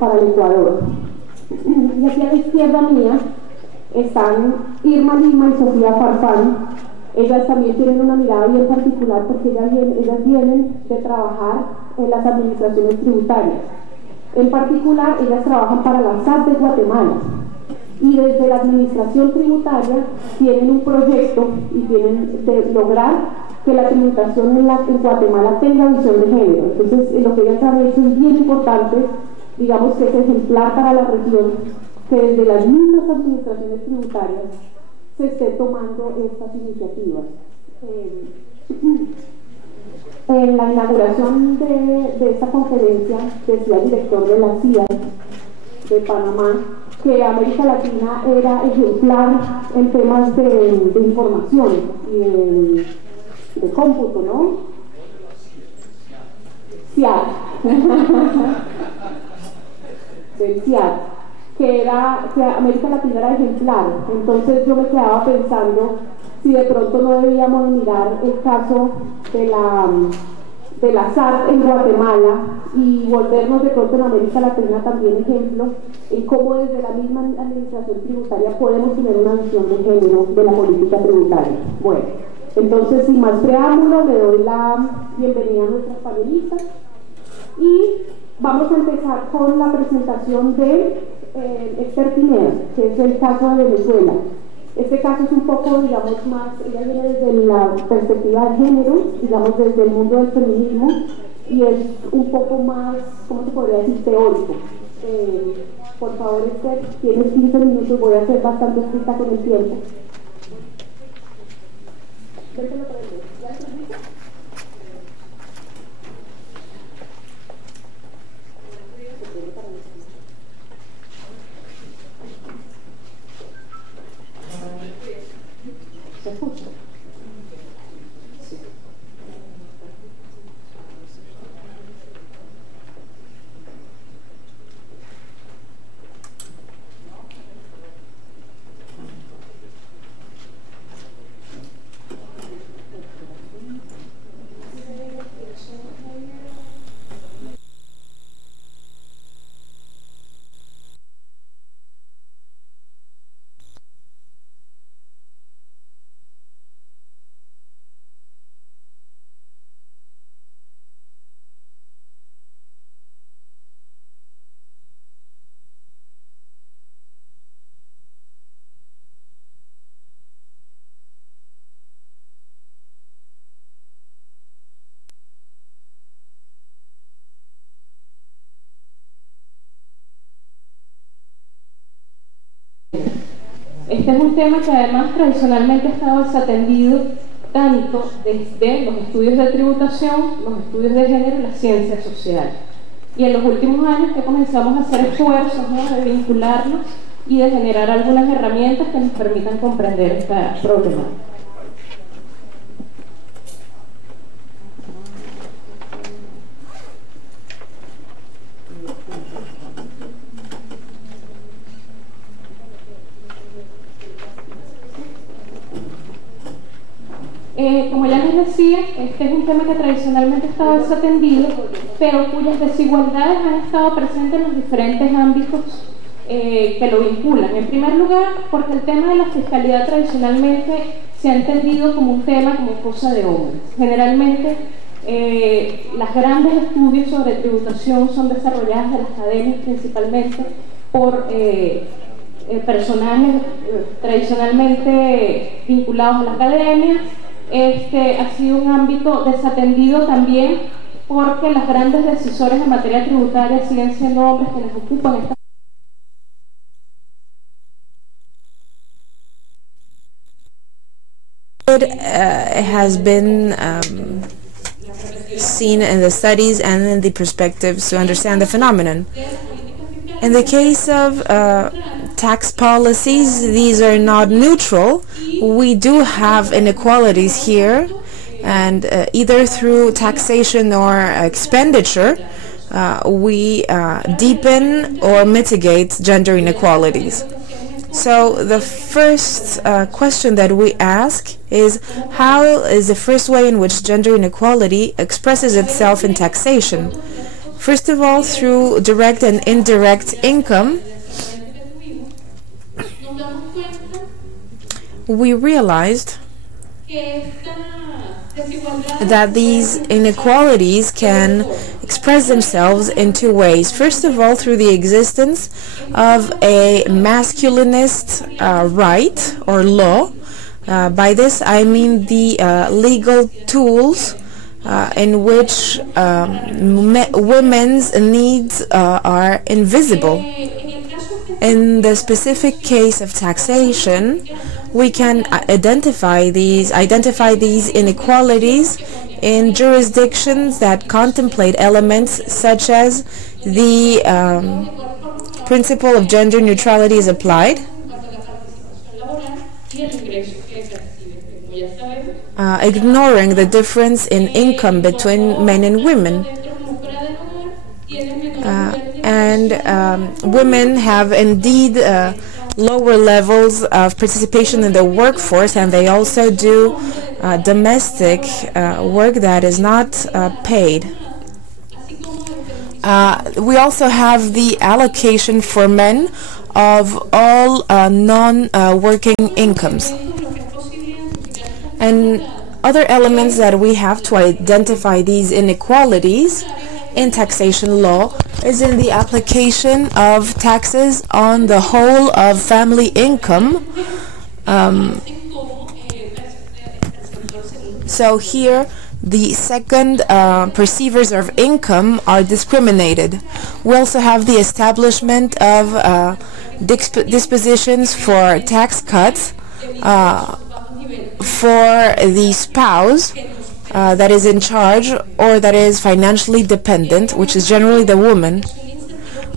para el Ecuador. Y aquí a la izquierda mía están Irma Lima y Sofía Farfán. Ellas también tienen una mirada bien particular porque ellas vienen de trabajar en las administraciones tributarias. En particular, ellas trabajan para la SAT de Guatemala y desde la administración tributaria tienen un proyecto y tienen de lograr que la tributación en Guatemala tenga visión de género. Entonces, lo que ellas han hecho es bien importante, digamos que es ejemplar para la región, que desde las mismas administraciones tributarias se esté tomando estas iniciativas. En la inauguración de esta conferencia decía el director de la CIA de Panamá que América Latina era ejemplar en temas de información y de cómputo, ¿no? CIAD. Del CIAD. Que América Latina era ejemplar. Entonces yo me quedaba pensando si de pronto no debíamos mirar el caso de la SAT en Guatemala y volvernos de pronto en América Latina también ejemplo en cómo desde la misma administración tributaria podemos tener una visión de género de la política tributaria. Bueno, entonces sin más preámbulo le doy la bienvenida a nuestras panelistas y vamos a empezar con la presentación de Expertinea, que es el caso de Venezuela. Este caso es un poco, digamos, más, ella viene desde la perspectiva de género, digamos, desde el mundo del feminismo, y es un poco más, ¿cómo se podría decir?, teórico. Por favor, Esther, tienes 15 minutos, voy a ser bastante estricta con el tiempo. ¿Se escucha? Sí. Este es un tema que además tradicionalmente ha estado desatendido tanto desde los estudios de tributación, los estudios de género y la ciencia social. Y en los últimos años que comenzamos a hacer esfuerzos, ¿no?, de vincularnos y de generar algunas herramientas que nos permitan comprender esta problemática. Como ya les decía, este es un tema que tradicionalmente ha estado desatendido, pero cuyas desigualdades han estado presentes en los diferentes ámbitos que lo vinculan. En primer lugar, porque el tema de la fiscalidad tradicionalmente se ha entendido como un tema, como cosa de hombres. Generalmente, los grandes estudios sobre tributación son desarrollados en las academias principalmente por personajes tradicionalmente vinculados a la academia. Ha sido un ámbito desatendido también porque los grandes decisores en materia tributaria siguen siendo hombres quienes ocupan esta. It has been seen in the studies and in the perspectives to understand the phenomenon. In the case of tax policies, these are not neutral. We do have inequalities here, and either through taxation or expenditure, we deepen or mitigate gender inequalities. So the first question that we ask is, how is the first way in which gender inequality expresses itself in taxation? First of all, through direct and indirect income, we realized that these inequalities can express themselves in two ways. First of all, through the existence of a masculinist right or law. By this I mean the legal tools in which women's needs are invisible. In the specific case of taxation, we can identify these inequalities in jurisdictions that contemplate elements such as the principle of gender neutrality is applied, ignoring the difference in income between men and women. Women have indeed lower levels of participation in the workforce, and they also do domestic work that is not paid. We also have the allocation for men of all non-working incomes. And other elements that we have to identify these inequalities in taxation law is in the application of taxes on the whole of family income. So here the second perceivers of income are discriminated. We also have the establishment of dispositions for tax cuts for the spouse that is in charge or that is financially dependent, which is generally the woman.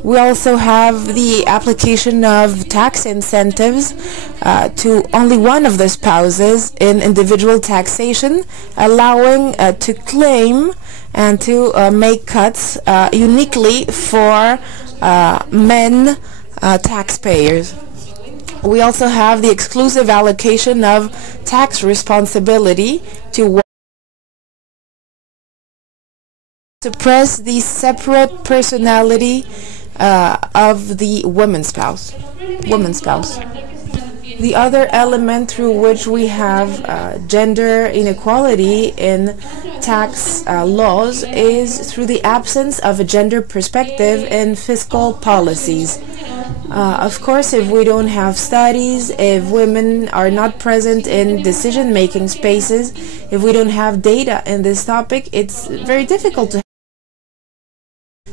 We also have the application of tax incentives to only one of the spouses in individual taxation, allowing to claim and to make cuts uniquely for men taxpayers. We also have the exclusive allocation of tax responsibility to suppress the separate personality of the woman's spouse. The other element through which we have gender inequality in tax laws is through the absence of a gender perspective in fiscal policies. Of course, if we don't have studies, if women are not present in decision-making spaces, if we don't have data in this topic, it's very difficult to.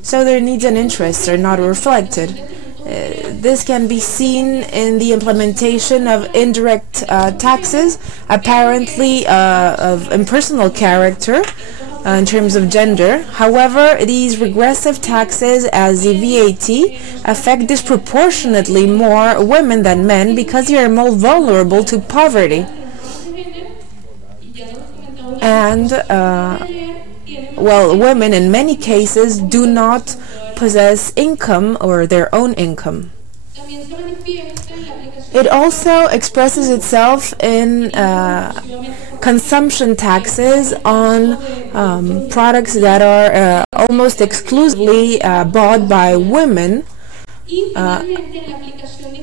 So their needs and interests are not reflected. This can be seen in the implementation of indirect taxes, apparently of impersonal character in terms of gender. However, these regressive taxes, as the VAT, affect disproportionately more women than men because they are more vulnerable to poverty. And women in many cases do not possess income or their own income. It also expresses itself in consumption taxes on products that are almost exclusively bought by women.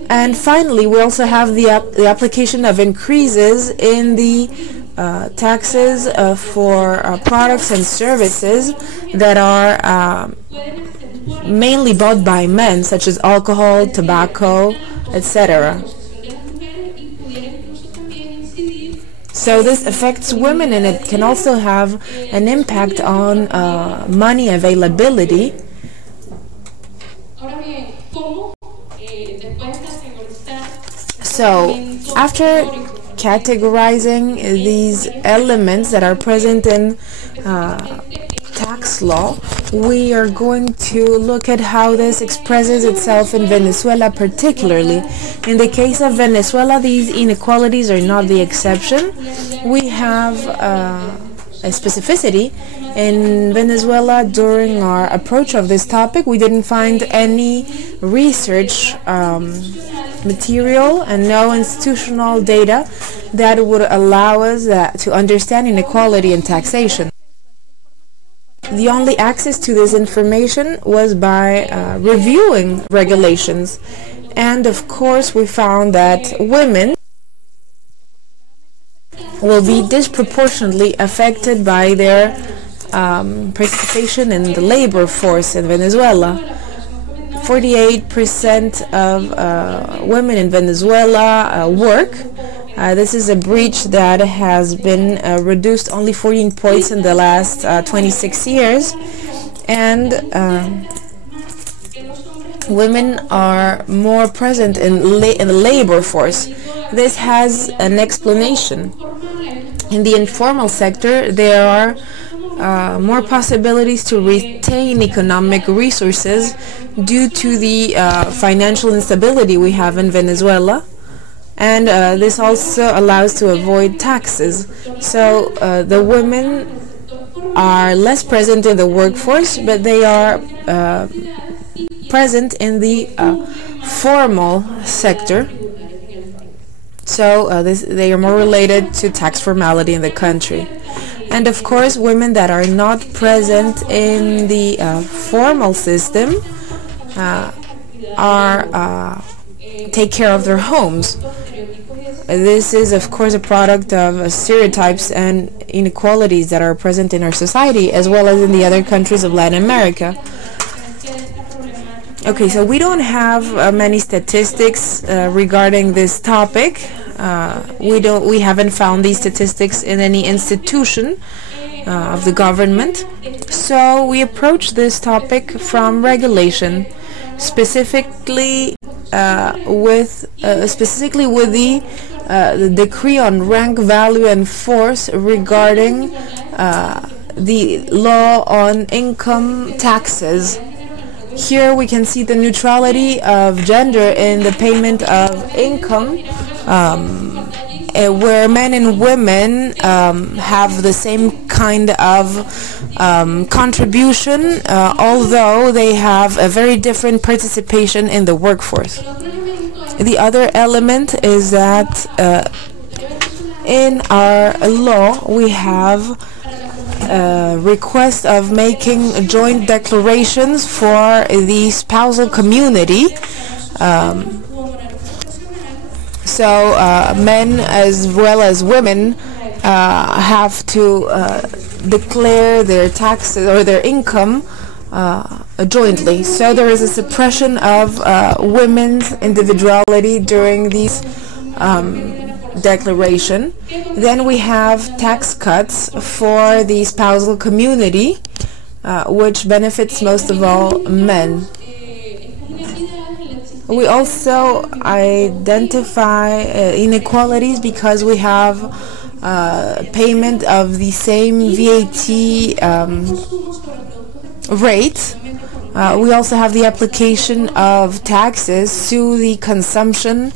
And finally, we also have the application of increases in the taxes for products and services that are mainly bought by men, such as alcohol, tobacco, etc. So this affects women, and it can also have an impact on money availability. So after categorizing these elements that are present in tax law, we are going to look at how this expresses itself in Venezuela particularly. In the case of Venezuela, these inequalities are not the exception. We have a specificity. In Venezuela, during our approach of this topic, we didn't find any research material and no institutional data that would allow us to understand inequality in taxation. the only access to this information was by reviewing regulations. And of course we found that women will be disproportionately affected by their participation in the labor force in Venezuela. 48% of women in Venezuela work. This is a breach that has been reduced only 14 points in the last 26 years. And women are more present in the labor force. This has an explanation. In the informal sector, there are more possibilities to retain economic resources due to the financial instability we have in Venezuela, and this also allows to avoid taxes. So the women are less present in the workforce, but they are present in the formal sector. So they are more related to tax formality in the country. And of course, women that are not present in the formal system take care of their homes. This is of course a product of stereotypes and inequalities that are present in our society, as well as in the other countries of Latin America. Okay, so we don't have many statistics regarding this topic. We haven't found these statistics in any institution of the government. So we approach this topic from regulation, specifically with the decree on rank, value, and force regarding the law on income taxes. Here we can see the neutrality of gender in the payment of income, where men and women have the same kind of contribution, although they have a very different participation in the workforce. The other element is that in our law we have request of making joint declarations for the spousal community. So men as well as women have to declare their taxes or their income jointly. So there is a suppression of women's individuality during these declaration. Then we have tax cuts for the spousal community, which benefits most of all men. We also identify inequalities because we have payment of the same VAT rate. We also have the application of taxes to the consumption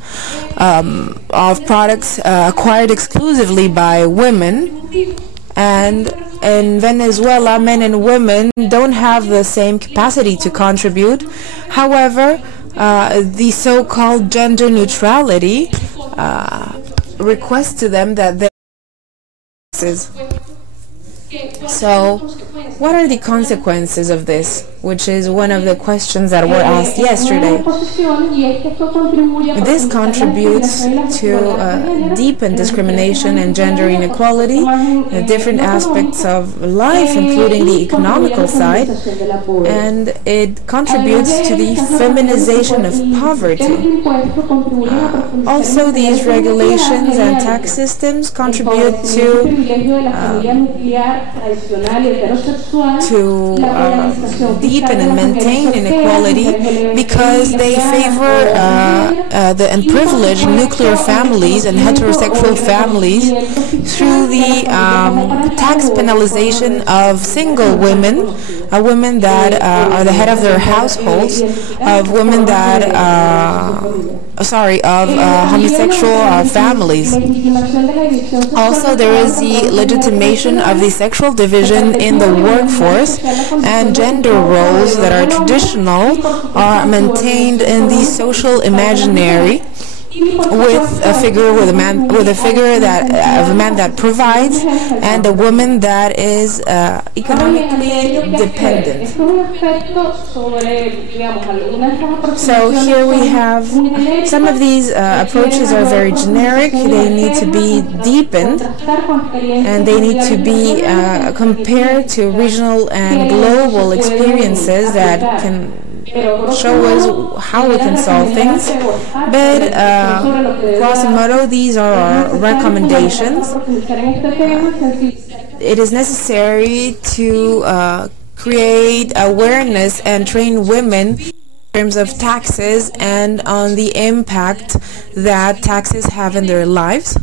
of products acquired exclusively by women. And in Venezuela, men and women don't have the same capacity to contribute. However, the so-called gender neutrality requests to them that they taxes. So, what are the consequences of this? Which is one of the questions that were asked yesterday. This contributes to deepen discrimination and gender inequality, different aspects of life, including the economical side, and it contributes to the feminization of poverty. Also, these regulations and tax systems contribute to deepen and maintain inequality because they favor and privilege nuclear families and heterosexual families through the tax penalization of single women, women that are the head of their households, of women that of homosexual families. Also, there is the legitimation of the sexual division in the workforce, and gender roles that are traditional are maintained in the social imaginary, with a figure with a man with a figure that of a man that provides and a woman that is economically dependent. So here we have some of these approaches are very generic. They need to be deepened and they need to be compared to regional and global experiences that can show us how we can solve things. But grosso modo, these are our recommendations. It is necessary to create awareness and train women in terms of taxes and on the impact that taxes have in their lives.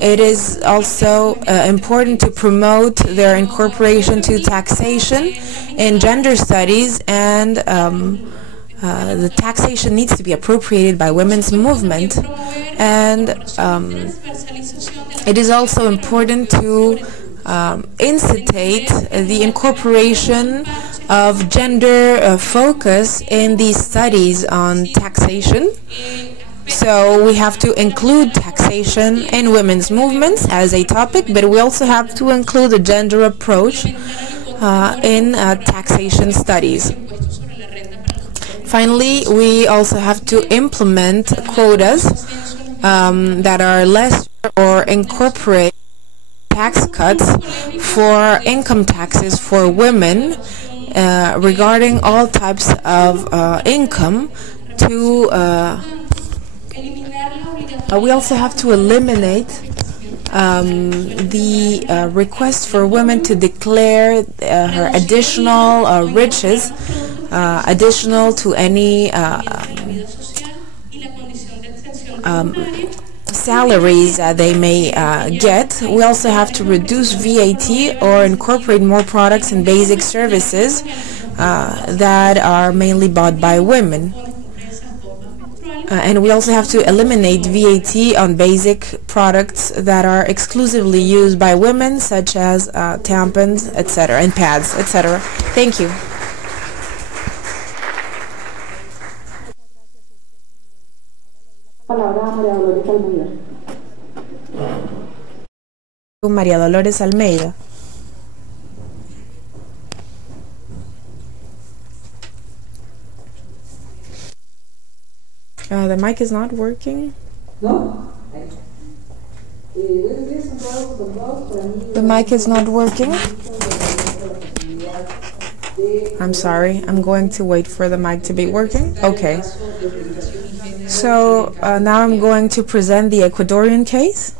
It is also important to promote their incorporation to taxation in gender studies, and the taxation needs to be appropriated by women's movement. And it is also important to incitate the incorporation of gender focus in these studies on taxation. So we have to include taxation in women's movements as a topic, but we also have to include a gender approach in taxation studies. Finally, we also have to implement quotas that are less or incorporate tax cuts for income taxes for women regarding all types of income. We also have to eliminate the request for women to declare her additional riches, additional to any salaries that they may get. We also have to reduce VAT or incorporate more products and basic services that are mainly bought by women. And we also have to eliminate VAT on basic products that are exclusively used by women, such as tampons, etc., and pads, etc. Thank you. María Dolores Almeida. The mic is not working. No? The mic is not working. I'm sorry. I'm going to wait for the mic to be working. Okay. So now I'm going to present the Ecuadorian case.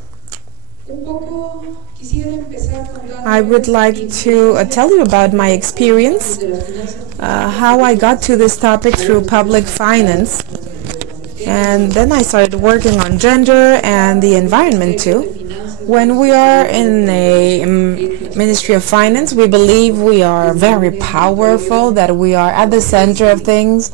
I would like to tell you about my experience, how I got to this topic through public finance. And then I started working on gender and the environment too. When we are in a Ministry of Finance, we believe we are very powerful, that we are at the center of things,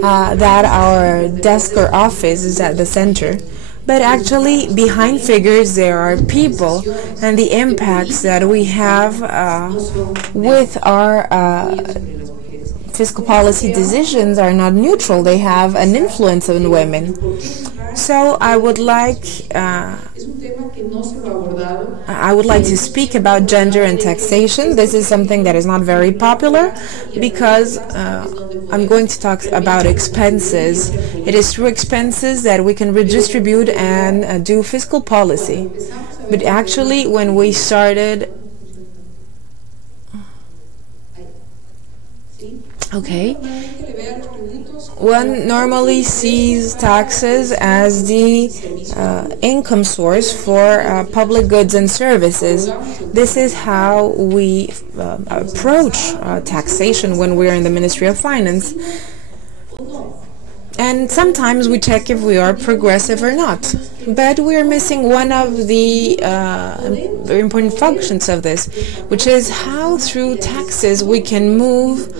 that our desk or office is at the center. But actually, behind figures, there are people, and the impacts that we have with our fiscal policy decisions are not neutral. They have an influence on women. So I would like to speak about gender and taxation. This is something that is not very popular because I'm going to talk about expenses. It is through expenses that we can redistribute and do fiscal policy. But actually, when we started one normally sees taxes as the income source for public goods and services. This is how we approach taxation when we're in the Ministry of Finance. And sometimes we check if we are progressive or not. But we're missing one of the very important functions of this, which is how through taxes we can move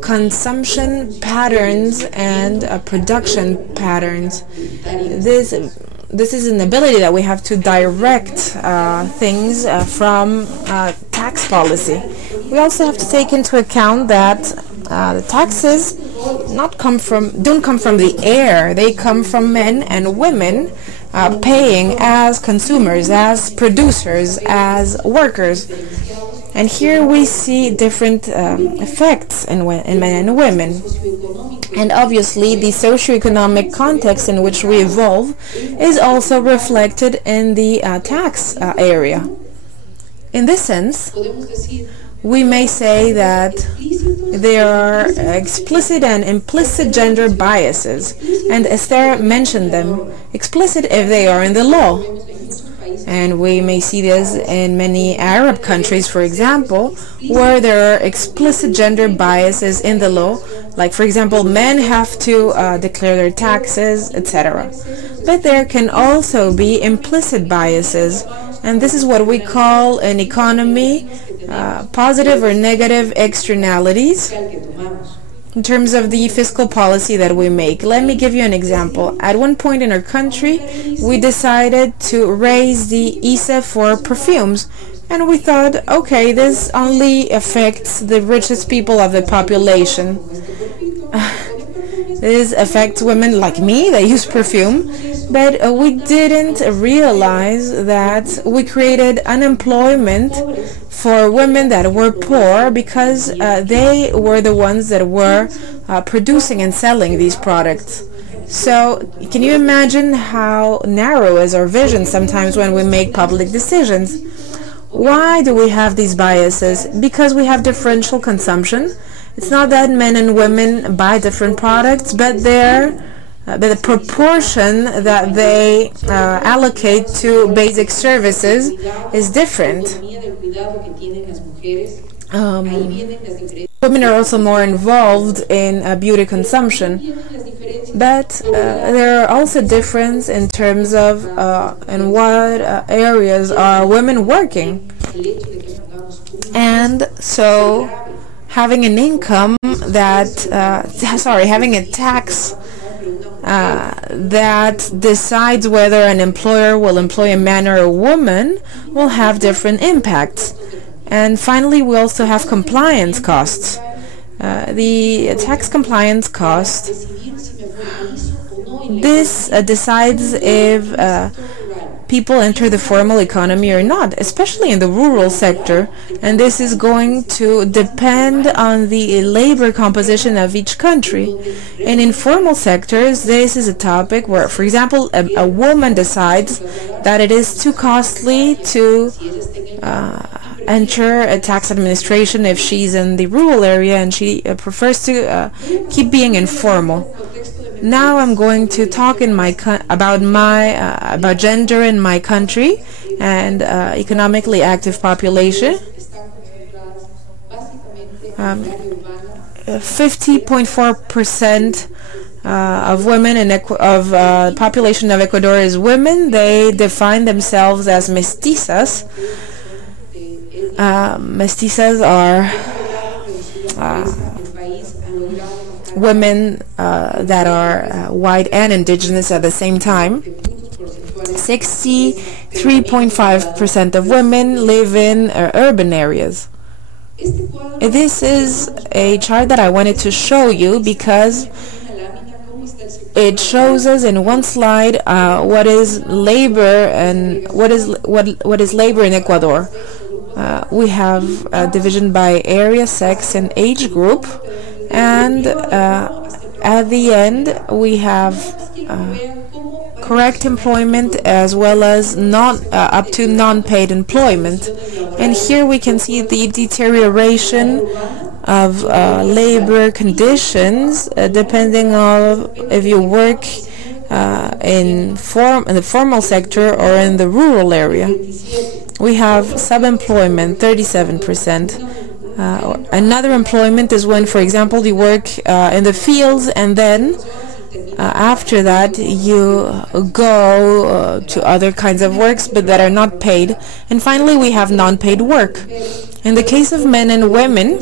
consumption patterns and production patterns. This is an ability that we have to direct things from tax policy. We also have to take into account that the taxes don't come from the air. They come from men and women paying as consumers, as producers, as workers. And here we see different effects in men and women. And obviously the socioeconomic context in which we evolve is also reflected in the tax area. In this sense, we may say that there are explicit and implicit gender biases, and Esther mentioned them, explicit if they are in the law. And we may see this in many Arab countries, for example, where there are explicit gender biases in the law, like, for example, men have to declare their taxes, etc. But there can also be implicit biases, and this is what we call in economy positive or negative externalities in terms of the fiscal policy that we make. Let me give you an example. At one point in our country, we decided to raise the ISE for perfumes, and we thought, okay, this only affects the richest people of the population. This affects women like me that use perfume, but we didn't realize that we created unemployment for women that were poor because they were the ones that were producing and selling these products. So can you imagine how narrow is our vision sometimes when we make public decisions? Why do we have these biases? Because we have differential consumption. It's not that men and women buy different products, but the proportion that they allocate to basic services is different. Women are also more involved in beauty consumption, but there are also differences in terms of in what areas are women working. And so having an income that, having a tax that decides whether an employer will employ a man or a woman will have different impacts. And finally, we also have compliance costs. The tax compliance cost, this decides if people enter the formal economy or not, especially in the rural sector, and this is going to depend on the labor composition of each country. In informal sectors, this is a topic where, for example, a woman decides that it is too costly to enter a tax administration if she's in the rural area, and she prefers to keep being informal. Now I'm going to talk about gender in my country and economically active population. 50.4% of women of population of Ecuador is women. They define themselves as mestizas. Mestizas are women that are white and indigenous at the same time. 63.5% of women live in urban areas. This is a chart that I wanted to show you because it shows us in one slide what is labor and what is labor in Ecuador. We have a division by area, sex, and age group. And at the end, we have correct employment as well as up to non-paid employment. And here we can see the deterioration of labor conditions depending on if you work in the formal sector or in the rural area. We have subemployment, 37%. Another employment is when, for example, you work in the fields and then after that you go to other kinds of works but that are not paid. And finally, we have non-paid work. In the case of men and women,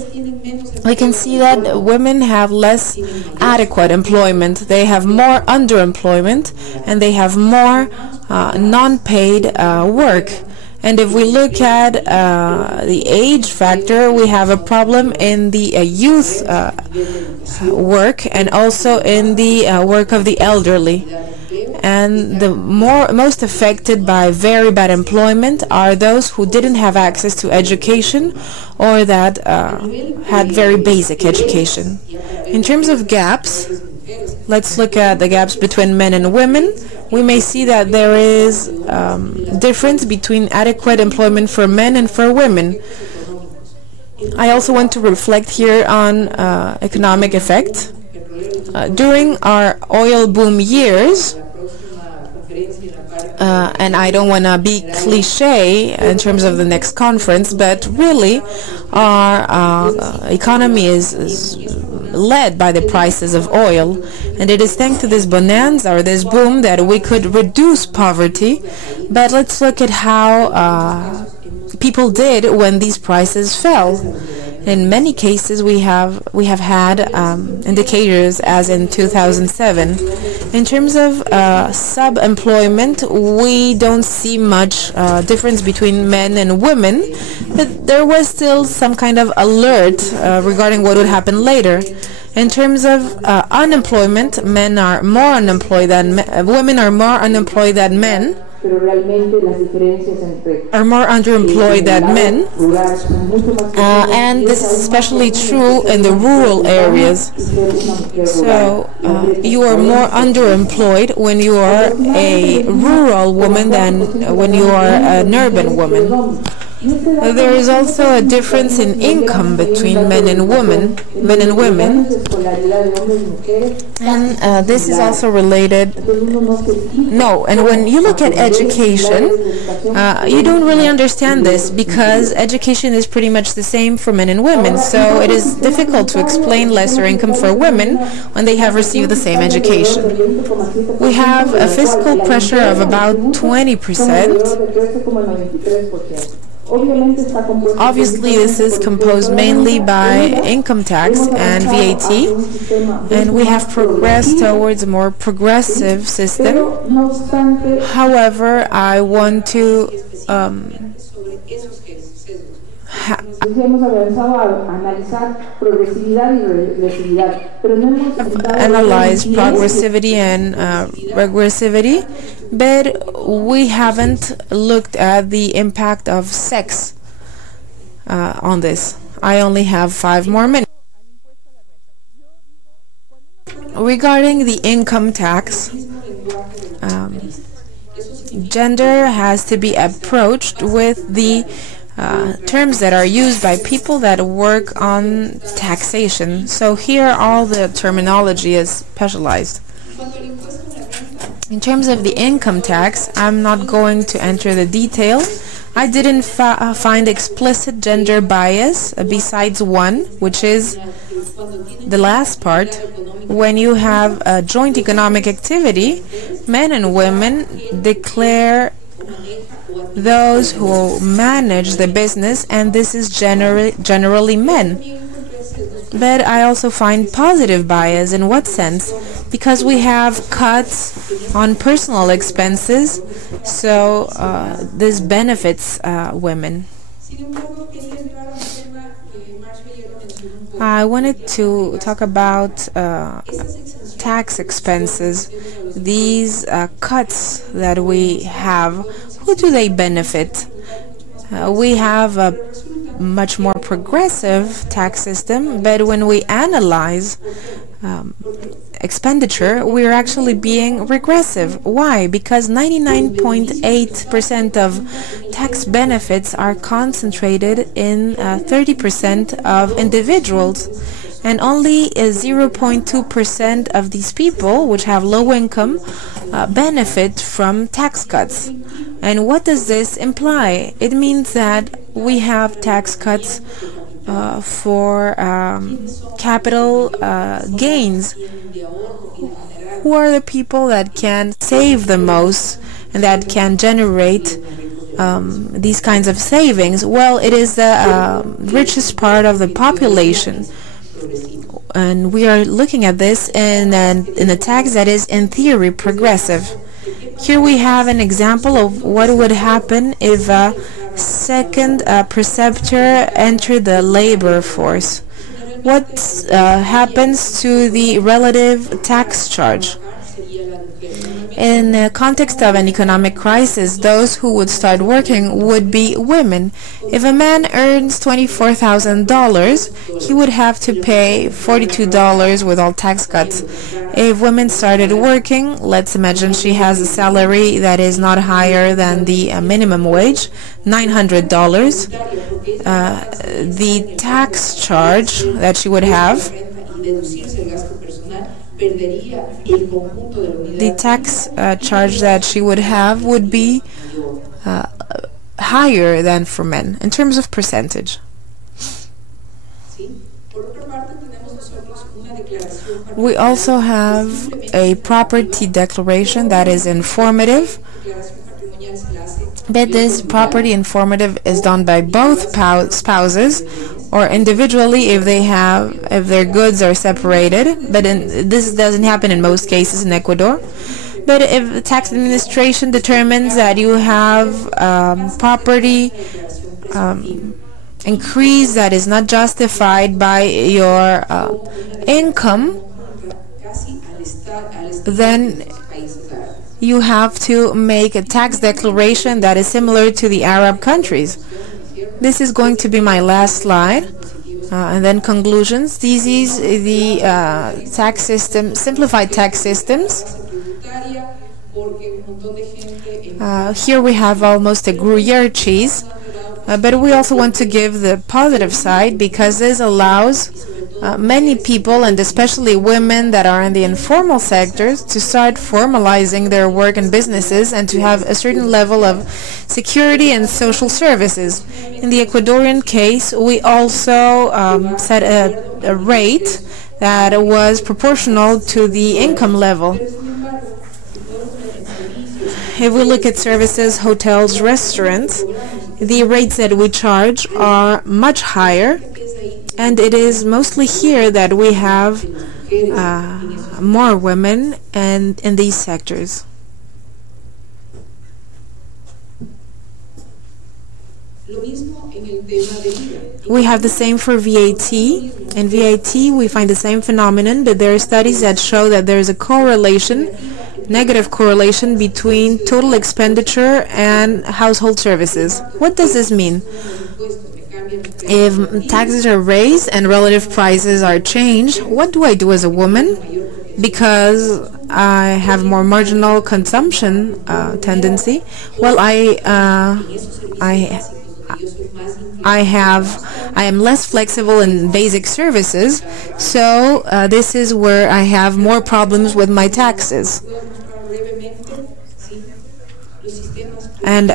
we can see that women have less adequate employment. They have more underemployment and they have more non-paid work. And if we look at the age factor, we have a problem in the youth work and also in the work of the elderly. And the most affected by very bad employment are those who didn't have access to education or that had very basic education. In terms of gaps, let's look at the gaps between men and women. We may see that there is difference between adequate employment for men and for women. I also want to reflect here on economic effect. During our oil boom years, and I don't want to be cliche in terms of the next conference, but really our economy is led by the prices of oil, and it is thanks to this bonanza or this boom that we could reduce poverty. But let's look at how people did when these prices fell. In many cases, we have had indicators as in 2007. In terms of sub-employment, we don't see much difference between men and women, but there was still some kind of alert regarding what would happen later. In terms of unemployment, men are more unemployed than women are more unemployed than men. Are more underemployed than men, and this is especially true in the rural areas. So you are more underemployed when you are a rural woman than when you are an urban woman. There is also a difference in income between men and women, and this is also related. No, and when you look at education, you don't really understand this because education is pretty much the same for men and women. So it is difficult to explain lesser income for women when they have received the same education. We have a fiscal pressure of about 20%. Obviously, this is composed mainly by income tax and VAT, and we have progressed towards a more progressive system. However, I want to analyze progressivity and regressivity, but we haven't looked at the impact of sex on this. I only have 5 more minutes. Regarding the income tax, gender has to be approached with the terms that are used by people that work on taxation. So here all the terminology is specialized. In terms of the income tax, I'm not going to enter the detail. I didn't find explicit gender bias besides one, which is the last part. When you have a joint economic activity, men and women declare those who manage the business, and this is generally men. But I also find positive bias. In what sense? Because we have cuts on personal expenses, so this benefits women. I wanted to talk about tax expenses. These cuts that we have, who do they benefit? We have a much more progressive tax system, but when we analyze expenditure, we're actually being regressive. Why? Because 99.8% of tax benefits are concentrated in 30% of individuals, and only 0.2% of these people, which have low income, benefit from tax cuts. And what does this imply? It means that we have tax cuts for capital gains. Who are the people that can save the most and that can generate these kinds of savings? Well, it is the richest part of the population. And we are looking at this in a tax that is, in theory, progressive. Here we have an example of what would happen if a second preceptor entered the labor force. What happens to the relative tax charge? In the context of an economic crisis, those who would start working would be women. If a man earns $24,000, he would have to pay $42 with all tax cuts. If women started working, let's imagine she has a salary that is not higher than the minimum wage, $900. The tax charge that she would have, would be higher than for men in terms of percentage. We also have a property declaration that is informative, but this property informative is done by both spouses or individually if their goods are separated, but this doesn't happen in most cases in Ecuador. But if the tax administration determines that you have property increase that is not justified by your income, then you have to make a tax declaration that is similar to the Arab countries. This is going to be my last slide. And then conclusions. This is the tax system, simplified tax systems. Here we have almost a Gruyere cheese, but we also want to give the positive side because this allows many people, and especially women that are in the informal sectors, to start formalizing their work and businesses and to have a certain level of security and social services. In the Ecuadorian case, we also set a rate that was proportional to the income level. If we look at services, hotels, restaurants, the rates that we charge are much higher, and it is mostly here that we have more women and in these sectors. We have the same for VAT. In VAT, we find the same phenomenon, but there are studies that show that there is a correlation, negative correlation between total expenditure and household services. What does this mean? If taxes are raised and relative prices are changed, what do I do as a woman? Because I have more marginal consumption tendency. Well, I am less flexible in basic services, so this is where I have more problems with my taxes. And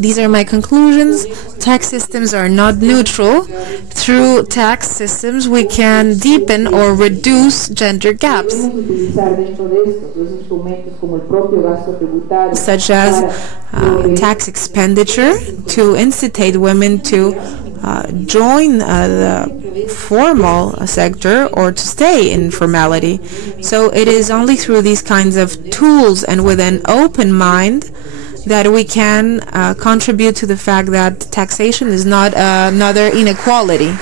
these are my conclusions. Tax systems are not neutral. Through tax systems, we can deepen or reduce gender gaps, such as tax expenditure to incite women to join the formal sector or to stay in formality. So it is only through these kinds of tools and with an open mind that we can contribute to the fact that taxation is not another inequality.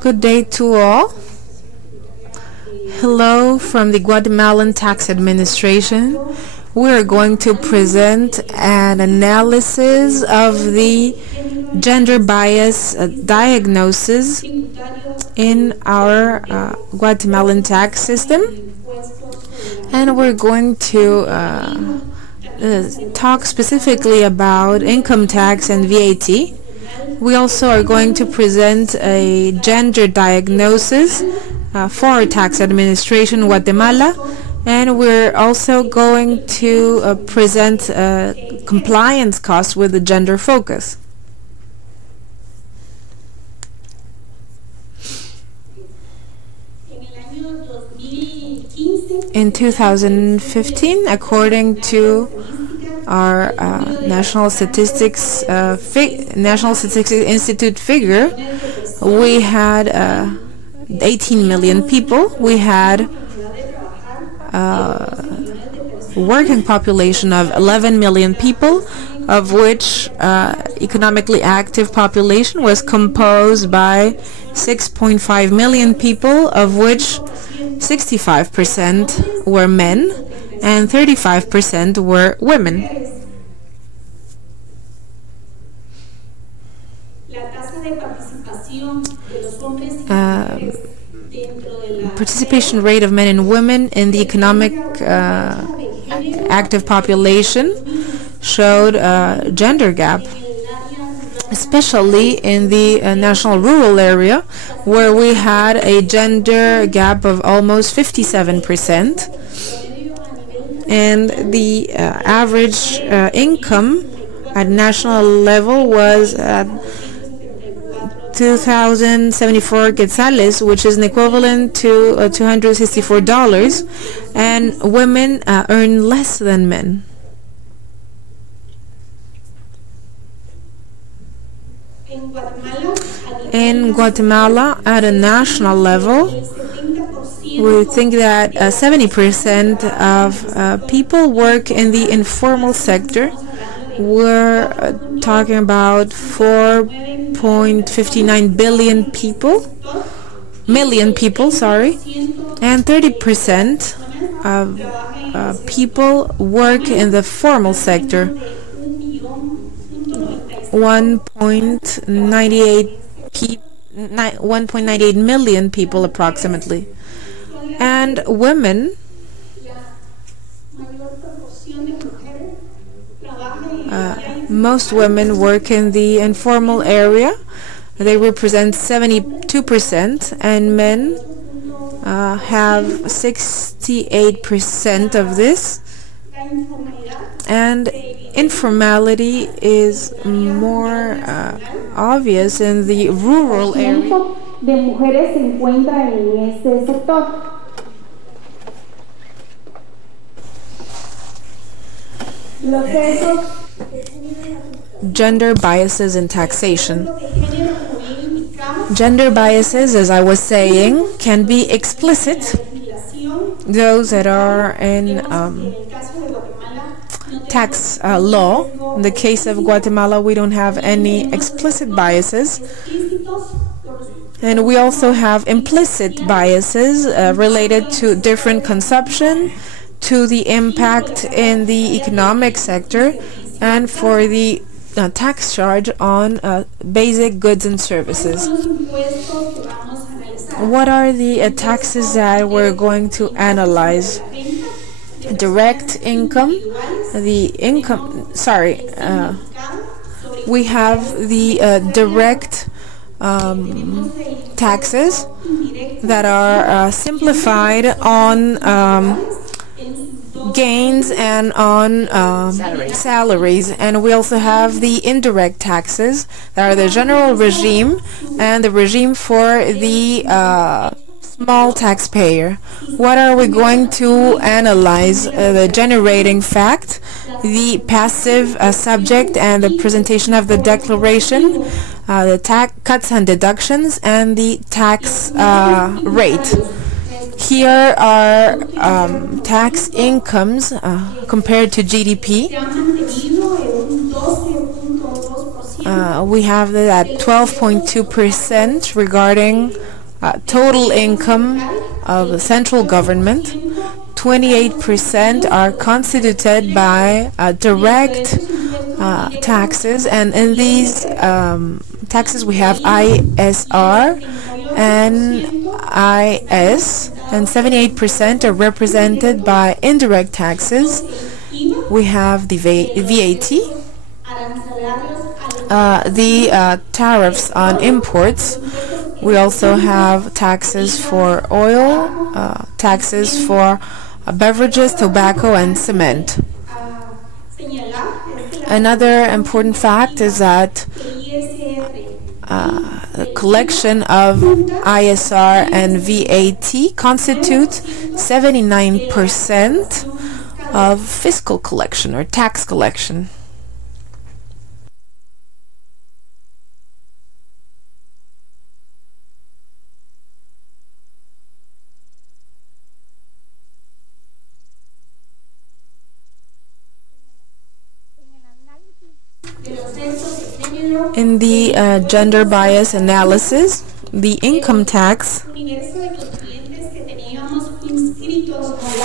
Good day to all. Hello from the Guatemalan Tax Administration. We are going to present an analysis of the gender bias diagnosis in our Guatemalan tax system. And we're going to talk specifically about income tax and VAT. We also are going to present a gender diagnosis for our tax administration in Guatemala, And we're also going to present compliance costs with the gender focus. In 2015, according to our National Statistics Institute figure, we had 18 million people. We had working population of 11 million people, of which economically active population was composed by 6.5 million people, of which 65% were men and 35% were women. Participation rate of men and women in the economic active population showed a gender gap, especially in the national rural area, where we had a gender gap of almost 57%, and the average income at national level was 2,074 quetzales, which is an equivalent to $264, and women earn less than men. In Guatemala, at a national level, we think that 70% of people work in the informal sector. We're talking about 4.59 million people, and 30% of people work in the formal sector. 1.98 million people approximately. And women most women work in the informal area. They represent 72%, and men have 68% of this. And informality is more obvious in the rural area. De mujeres se encuentra en este sector. Los sesgos. Gender biases in taxation. Gender biases, as I was saying, can be explicit. Those that are in tax law. In the case of Guatemala, we don't have any explicit biases. And we also have implicit biases related to different consumption, to the impact in the economic sector, and for the tax charge on basic goods and services. What are the taxes that we're going to analyze? Direct income, we have the direct taxes that are simplified on gains and on salaries, and we also have the indirect taxes that are the general regime and the regime for the small taxpayer. What are we going to analyze? The generating fact, the passive subject, and the presentation of the declaration, the tax cuts and deductions, and the tax rate. Here are tax incomes compared to GDP. We have that 12.2% regarding total income of the central government. 28% are constituted by direct taxes, and in these taxes we have ISR and IS, and 78% are represented by indirect taxes. We have the VAT, the tariffs on imports. We also have taxes for oil, taxes for beverages, tobacco, and cement. Another important fact is that the collection of ISR and VAT constitutes 79% of fiscal collection or tax collection. In the gender bias analysis, the income tax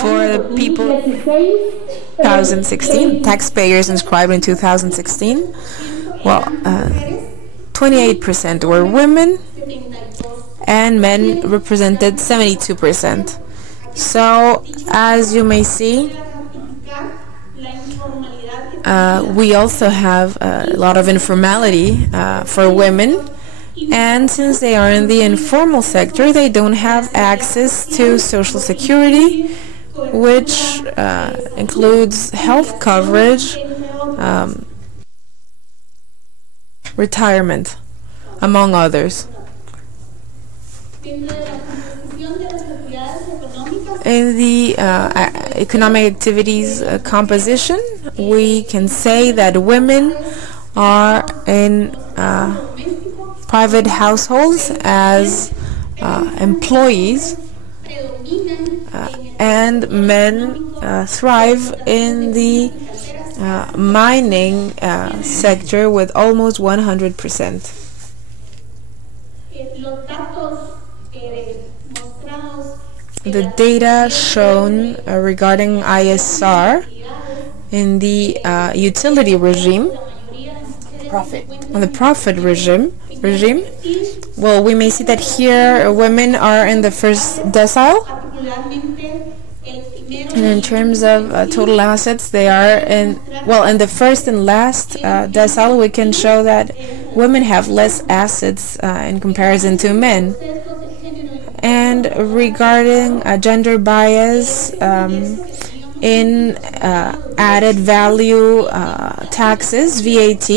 for the people 2016, taxpayers inscribed in 2016, well, 28% were women and men represented 72%. So, as you may see, we also have a lot of informality for women, and since they are in the informal sector, they don't have access to social security, which includes health coverage, retirement, among others. In the economic activities composition, we can say that women are in private households as employees, and men thrive in the mining sector with almost 100%. The data shown regarding ISR in the utility regime, on the profit regime, well, we may see that here women are in the first decile, and in terms of total assets, they are in the first and last decile. We can show that women have less assets in comparison to men. And regarding gender bias in added value taxes, VAT,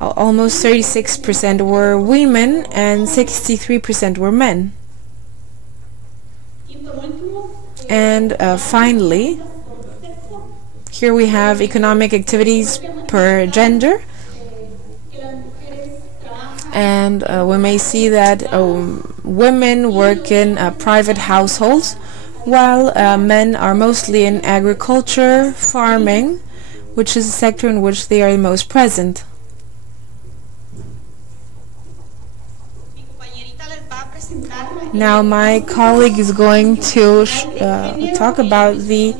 almost 36% were women and 63% were men. And finally, here we have economic activities per gender. And we may see that women work in private households, while men are mostly in agriculture, farming, which is a sector in which they are the most present. Now my colleague is going to talk about the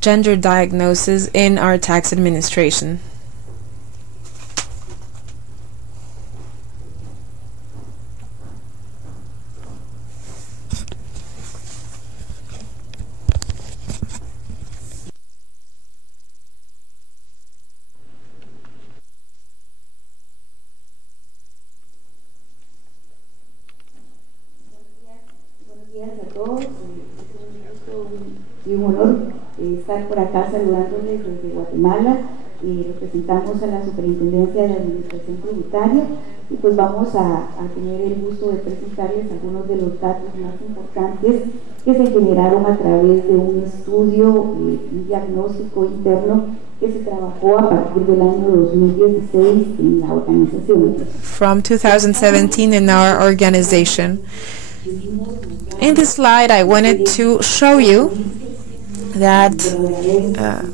gender diagnosis in our tax administration. Y un honor estar por acá saludándoles desde Guatemala. Representamos a la Superintendencia de Administración Tributaria y pues vamos a tener el gusto de presentarles algunos de los datos más importantes que se generaron a través de un estudio, un diagnóstico interno que se trabajó a partir del año 2016 en la organización. From 2017 in our organization. In this slide, I wanted to show you that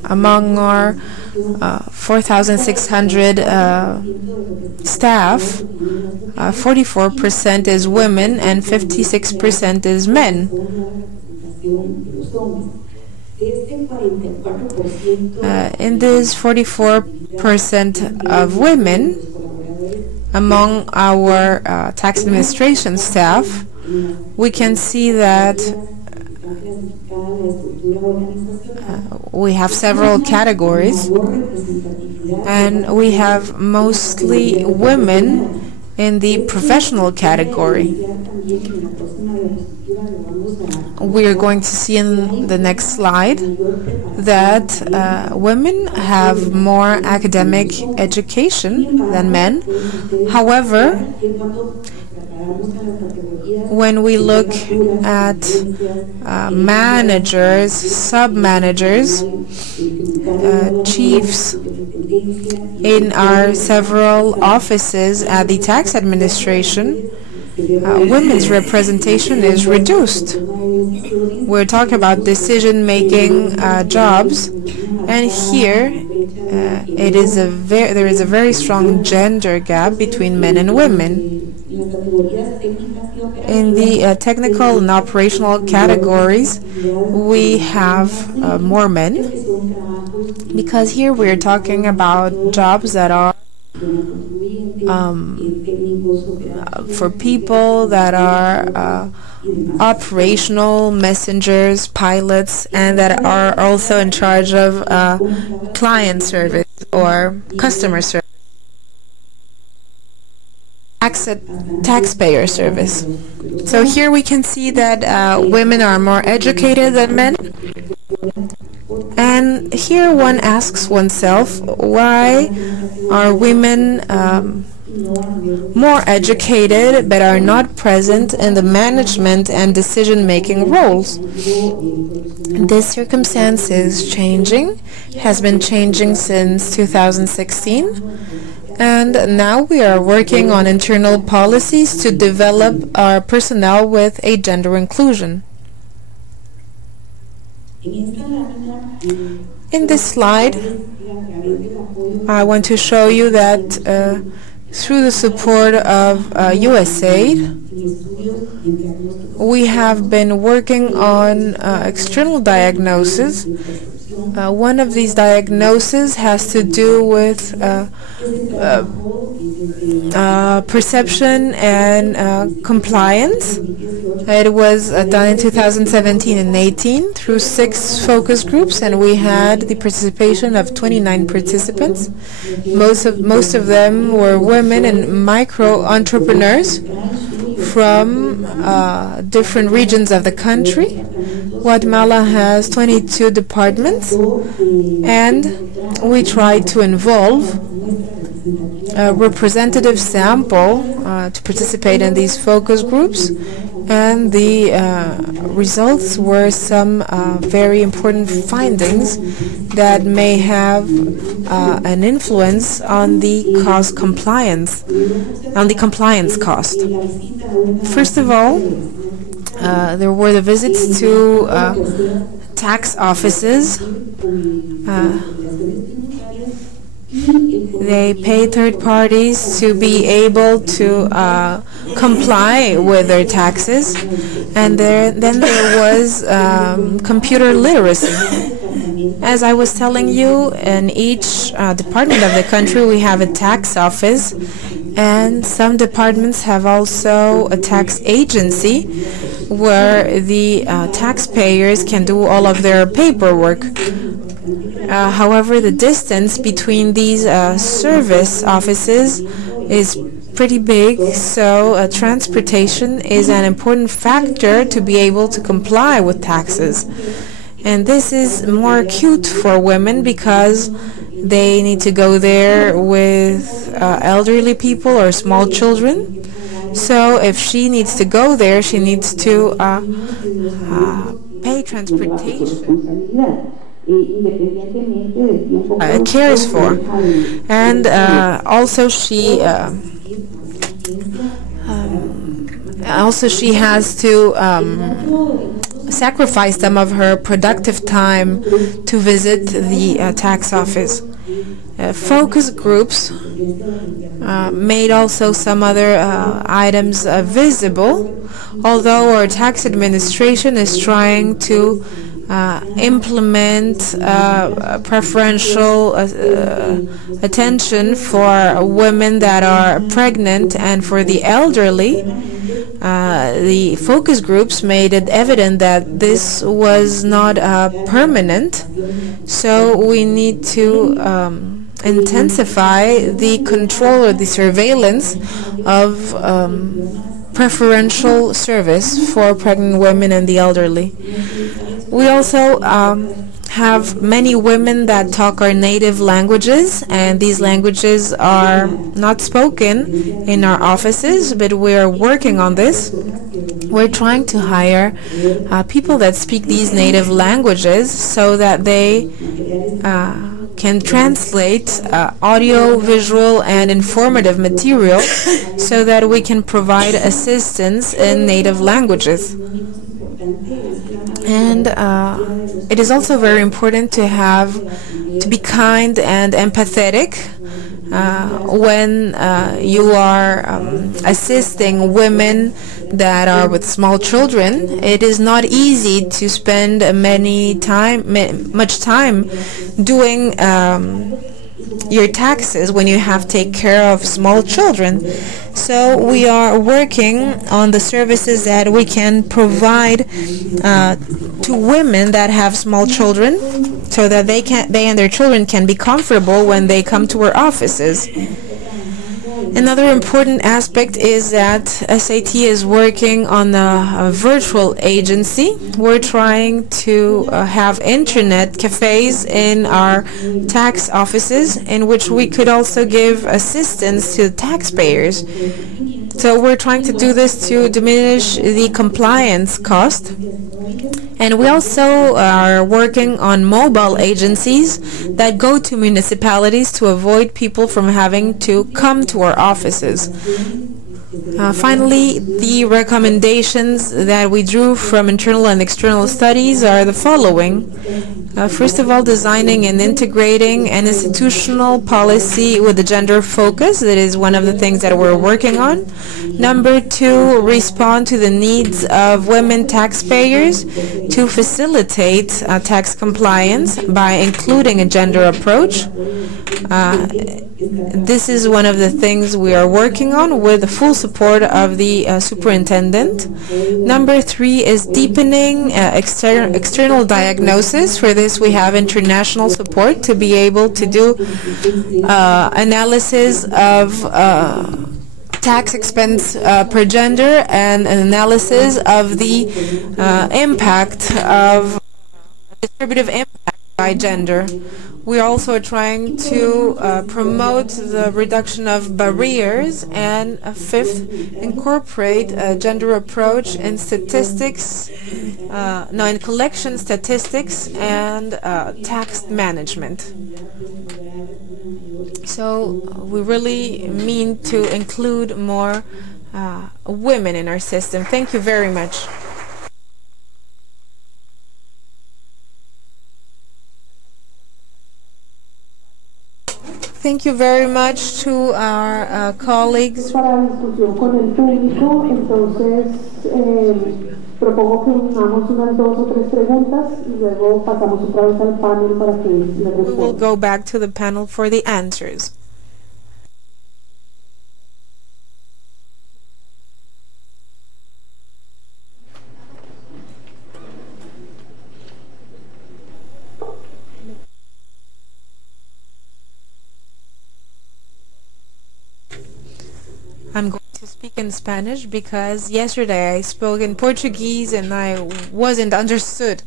among our 4,600 staff, 44% is women and 56% is men. In this 44% of women, among our tax administration staff, we can see that we have several categories, and we have mostly women in the professional category. we're going to see in the next slide that women have more academic education than men. However, when we look at managers, sub-managers, chiefs in our several offices at the tax administration, women's representation is reduced. We're talking about decision-making jobs, and here there is a very strong gender gap between men and women. In the technical and operational categories, we have more men, because here we're talking about jobs that are for people that are operational messengers, pilots, and that are also in charge of client service or customer service, taxpayer service. So here we can see that women are more educated than men. And here one asks oneself, why are women more educated but are not present in the management and decision-making roles? This circumstance is changing, has been changing since 2016, and now we are working on internal policies to develop our personnel with a gender inclusion. In this slide, I want to show you that through the support of USAID, we have been working on external diagnosis. One of these diagnoses has to do with perception and compliance. It was done in 2017 and 18 through 6 focus groups, and we had the participation of 29 participants. Most of them were women and micro entrepreneurs from different regions of the country. Guatemala has 22 departments, and we tried to involve a representative sample to participate in these focus groups, and the results were some very important findings that may have an influence on the compliance cost. First of all, there were the visits to tax offices. They pay third parties to be able to comply with their taxes, and then there was computer literacy. As I was telling you, in each department of the country we have a tax office, and some departments have also a tax agency where the taxpayers can do all of their paperwork. However, the distance between these service offices is pretty big, so transportation is an important factor to be able to comply with taxes. And this is more acute for women because they need to go there with elderly people or small children. So if she needs to go there, she needs to pay transportation. Cares for, and also she has to sacrifice some of her productive time to visit the tax office. Focus groups made also some other items visible, although our tax administration is trying to implement preferential attention for women that are pregnant and for the elderly. The focus groups made it evident that this was not permanent, so we need to intensify the control or the surveillance of preferential service for pregnant women and the elderly. We also have many women that talk our native languages, and these languages are not spoken in our offices, but we are working on this. We're trying to hire people that speak these native languages so that they can translate audio, visual, and informative material so that we can provide assistance in native languages. And it is also very important to be kind and empathetic when you are assisting women that are with small children. It is not easy to spend much time doing your taxes when you have to take care of small children. So we are working on the services that we can provide to women that have small children, so that they and their children can be comfortable when they come to our offices. Another important aspect is that SAT is working on a virtual agency. We're trying to have internet cafes in our tax offices, in which we could also give assistance to taxpayers. So we're trying to do this to diminish the compliance cost. And we also are working on mobile agencies that go to municipalities to avoid people from having to come to our offices. Finally, the recommendations that we drew from internal and external studies are the following. First of all, designing and integrating an institutional policy with a gender focus. That is one of the things that we're working on. Number two, respond to the needs of women taxpayers to facilitate tax compliance by including a gender approach. This is one of the things we are working on with the full support of the superintendent. Number three is deepening external diagnosis. For this, we have international support to be able to do analysis of tax expense per gender and an analysis of the impact of distributive impact by gender. We also are trying to promote the reduction of barriers, and fifth, incorporate a gender approach in statistics, in collection statistics and tax management. So we really mean to include more women in our system. Thank you very much. Thank you very much to our colleagues. Para discusión con el público, entonces propongo que unamos unas 2 o 3 preguntas y luego pasamos otra vez al panel para que le respondan. We will go back to the panel for the answers. I'm going to speak in Spanish because yesterday I spoke in Portuguese and I wasn't understood.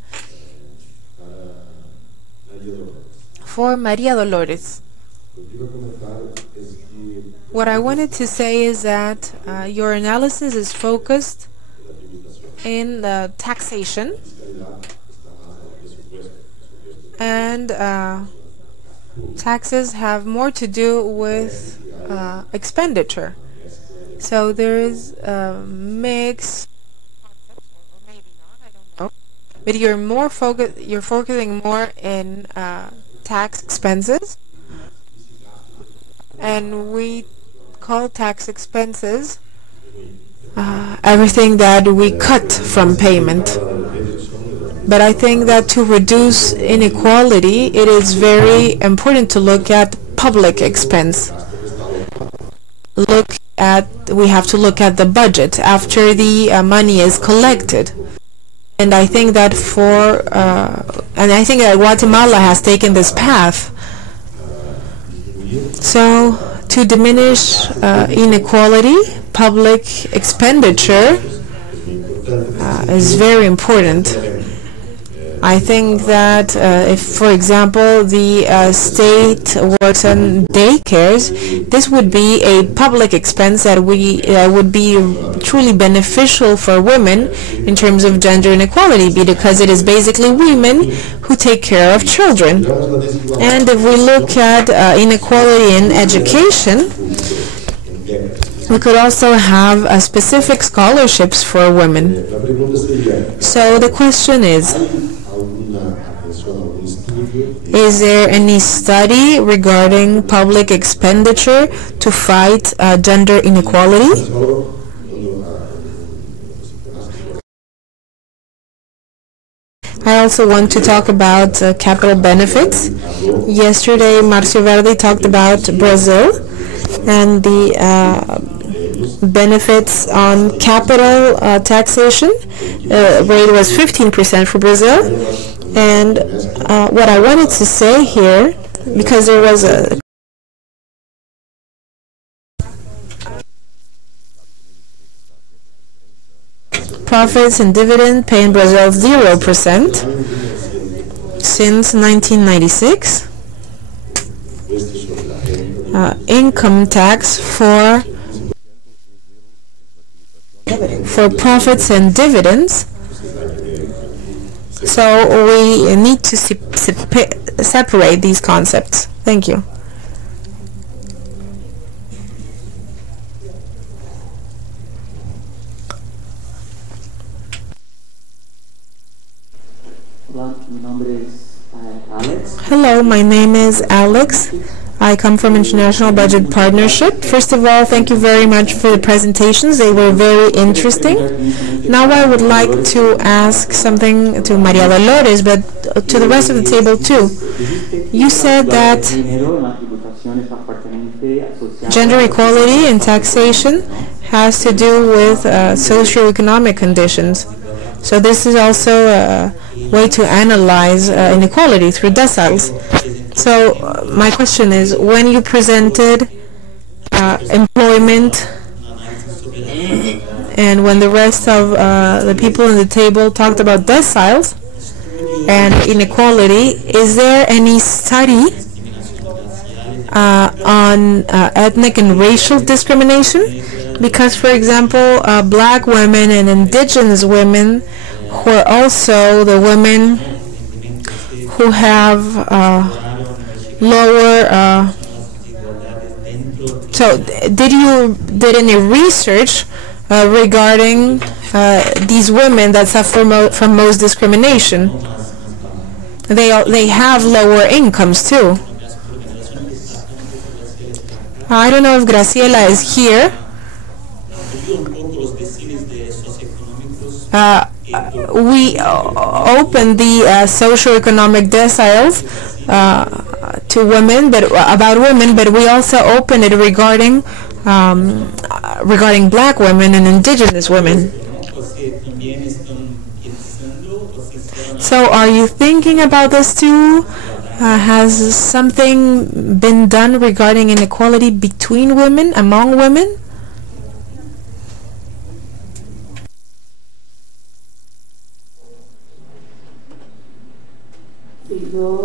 For Maria Dolores. What I wanted to say is that your analysis is focused in the taxation and taxes have more to do with expenditure. So there is a mix, maybe not, I don't know. But you're focusing more in tax expenses, and we call tax expenses everything that we cut from payment. But I think that to reduce inequality, it is very important to look at public expense. We have to look at the budget after the money is collected. And I think that Guatemala has taken this path. So To diminish inequality, public expenditure is very important. I think that if, for example, the state works on daycares, this would be a public expense that would be truly beneficial for women in terms of gender inequality, because it is basically women who take care of children. And if we look at inequality in education, we could also have specific scholarships for women. So the question is there any study regarding public expenditure to fight gender inequality? I also want to talk about capital benefits. Yesterday, Marcio Verdi talked about Brazil and the benefits on capital taxation. Rate was 15% for Brazil. And what I wanted to say here, because there was a profits and dividend pay in Brazil 0% since 1996. Income tax for profits and dividends. So we need to separate these concepts. Thank you. Hello, my name is Alex. I come from International Budget Partnership. First of all, thank you very much for the presentations. They were very interesting. Now I would like to ask something to Maria Dolores, but to the rest of the table too. You said that gender equality in taxation has to do with socioeconomic conditions. So this is also a way to analyze inequality through deciles. So my question is, when you presented employment and when the rest of the people in the table talked about deciles and inequality, is there any study on ethnic and racial discrimination? Because, for example, black women and indigenous women, who are also the women who have lower. So, did any research regarding these women that suffer from most discrimination? They have lower incomes too. I don't know if Graciela is here. We opened the socioeconomic deciles to women, but about women, but we also opened it regarding black women and indigenous women. So, are you thinking about this too? Has something been done regarding inequality between women, among women?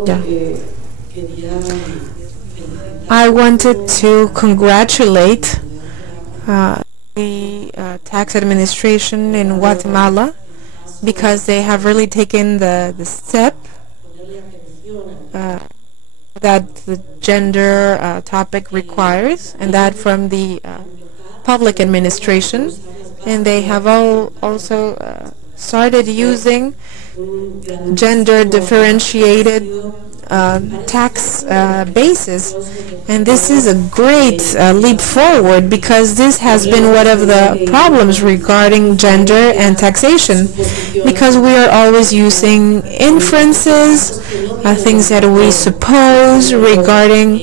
Yeah. I wanted to congratulate the tax administration in Guatemala, because they have really taken the step that the gender topic requires, and that from the public administration, and they have also started using gender differentiated tax basis, and this is a great leap forward, because this has been one of the problems regarding gender and taxation, because we are always using inferences, things that we suppose regarding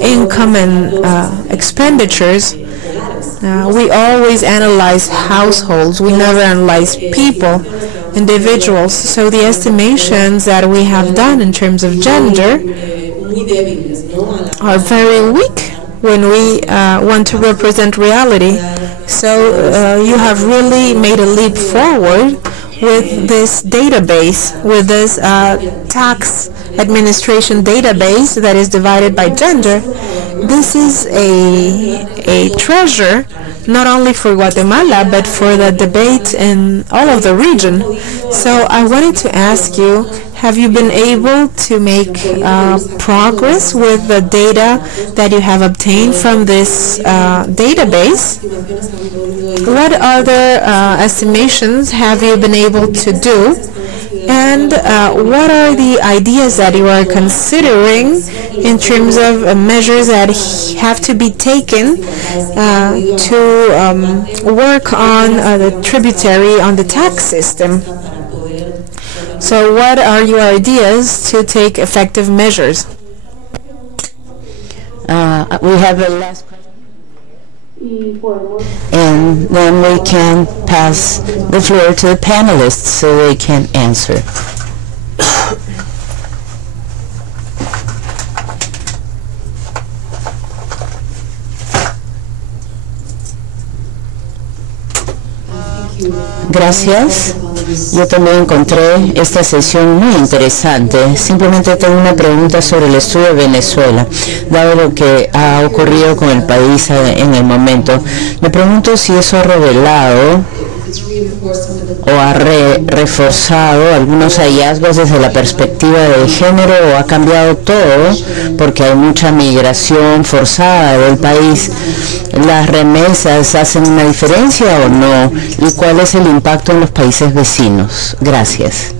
income and expenditures. We always analyze households, we never analyze people, individuals. So the estimations that we have done in terms of gender are very weak. when we want to represent reality. So you have really made a leap forward with this database, with this tax administration database that is divided by gender. This is a treasure, not only for Guatemala, but for the debate in all of the region. So I wanted to ask you, have you been able to make progress with the data that you have obtained from this database? What other estimations have you been able to do? And what are the ideas that you are considering in terms of measures that have to be taken to work on the tributary, on the tax system? So what are your ideas to take effective measures? We have a last question. And then we can pass the floor to the panelists so they can answer. Gracias. Yo también encontré esta sesión muy interesante. Simplemente tengo una pregunta sobre el estudio de Venezuela, dado lo que ha ocurrido con el país en el momento. Me pregunto si eso ha revelado o ha reforzado algunos hallazgos desde la perspectiva del género, o ha cambiado todo porque hay mucha migración forzada del país. ¿Las remesas hacen una diferencia o no? ¿Y cuál es el impacto en los países vecinos? Gracias.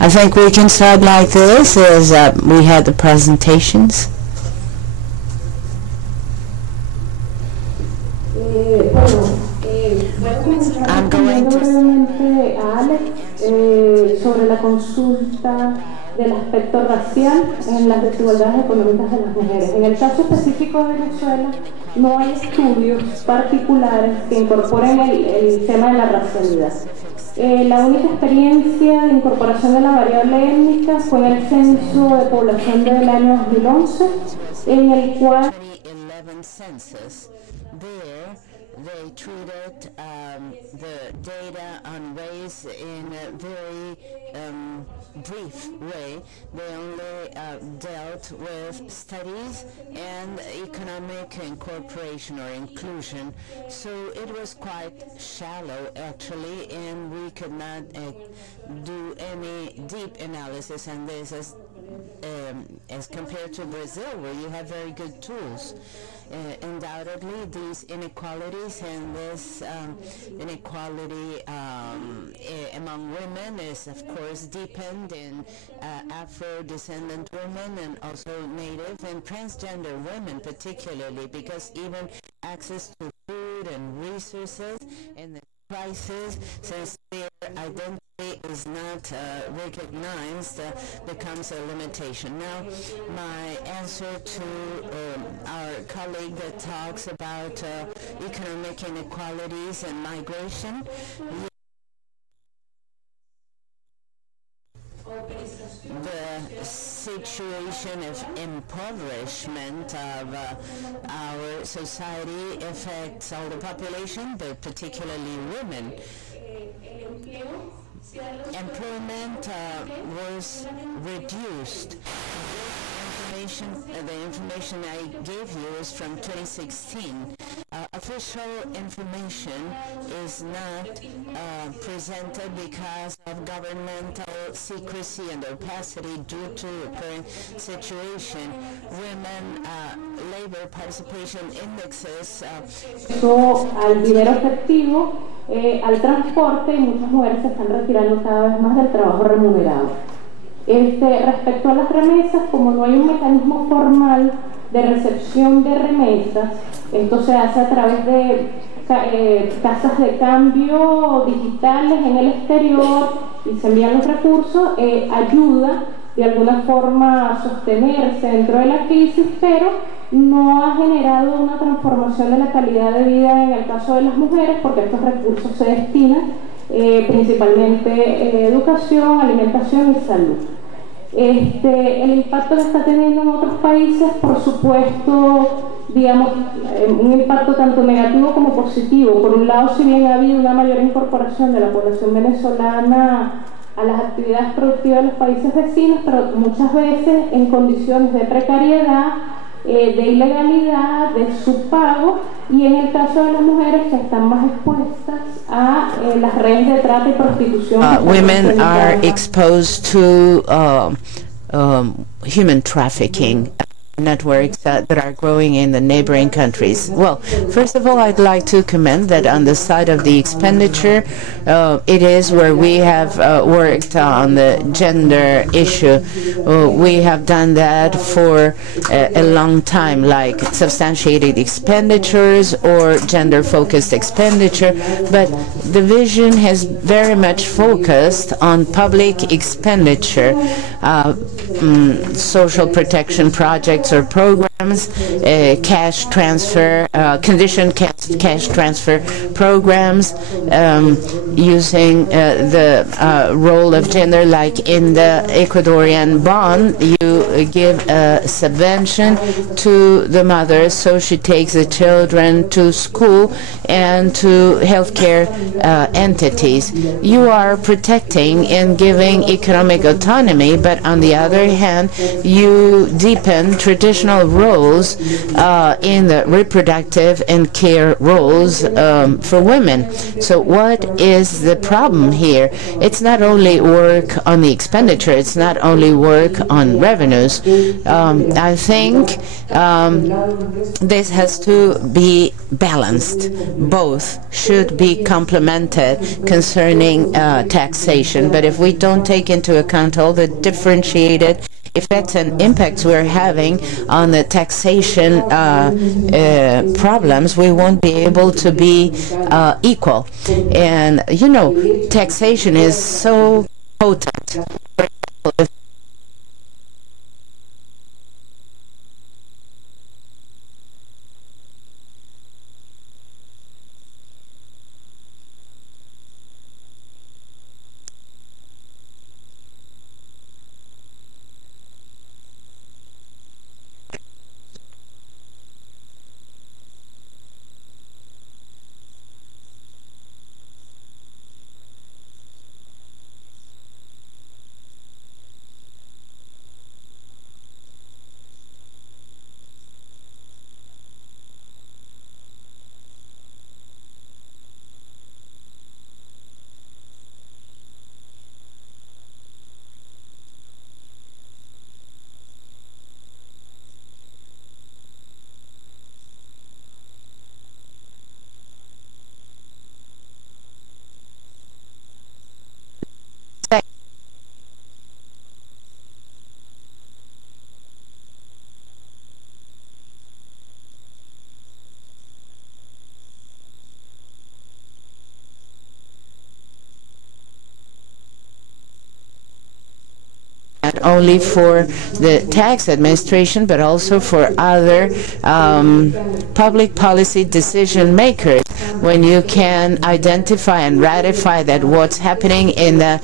I think we can start like this, as we had the presentations. I'm going to sobre la consulta del aspecto racial en las desigualdades económicas de las mujeres. En el caso específico de Venezuela, no hay estudios particulares que incorporen el tema de la racialidad. La única experiencia de incorporación de la variable étnica fue en el censo de población del año 2011, en el cual they treated the data on race in a very brief way. They only dealt with studies and economic incorporation or inclusion. So it was quite shallow, actually, and we could not do any deep analysis on this as compared to Brazil, where you have very good tools. Undoubtedly, these inequalities and this inequality among women is, of course, deepened in Afro-descendant women and also Native and transgender women particularly, because even access to food and resources and the crisis, since their identity is not recognized, becomes a limitation. Now, my answer to our colleague that talks about economic inequalities and migration. The situation of impoverishment of our society affects all the population, but particularly women. Employment was reduced. The information I gave you is from 2016. Official information is not presented because of governmental secrecy and opacity due to the current situation. Women labor participation indexes. Al dinero efectivo, al transporte, y muchas mujeres se están retirando cada vez más del trabajo remunerado. Respecto a las remesas, como no hay un mecanismo formal de recepción de remesas, esto se hace a través de casas de cambio digitales en el exterior y se envían los recursos, ayuda de alguna forma a sostenerse dentro de la crisis, pero no ha generado una transformación de la calidad de vida en el caso de las mujeres, porque estos recursos se destinan principalmente educación, alimentación y salud. El impacto que está teniendo en otros países, por supuesto, digamos, un impacto tanto negativo como positivo. Por un lado, si bien ha habido una mayor incorporación de la población venezolana a las actividades productivas de los países vecinos, pero muchas veces en condiciones de precariedad, de ilegalidad, de subpago, y en el caso de las mujeres que están más expuestas a las redes de trata y prostitución. Women are exposed to human trafficking networks that are growing in the neighboring countries. Well, first of all, I'd like to comment that on the side of the expenditure, it is where we have worked on the gender issue. We have done that for a long time, like substantiated expenditures or gender-focused expenditure, but the vision has very much focused on public expenditure, social protection projects or programs, cash transfer, conditioned cash transfer programs, using the role of gender, like in the Ecuadorian bond, you give a subvention to the mother so she takes the children to school and to healthcare entities. You are protecting and giving economic autonomy, but on the other hand, you deepen traditional roles in the reproductive and care roles for women. So what is the problem here? It's not only work on the expenditure, it's not only work on revenues. I think this has to be balanced. Both should be complemented concerning taxation, but if we don't take into account all the differentiated effects and impacts we're having on the taxation problems, we won't be able to be equal. And, you know, taxation is so potent. Not only for the tax administration, but also for other public policy decision makers. When you can identify and ratify that what's happening in the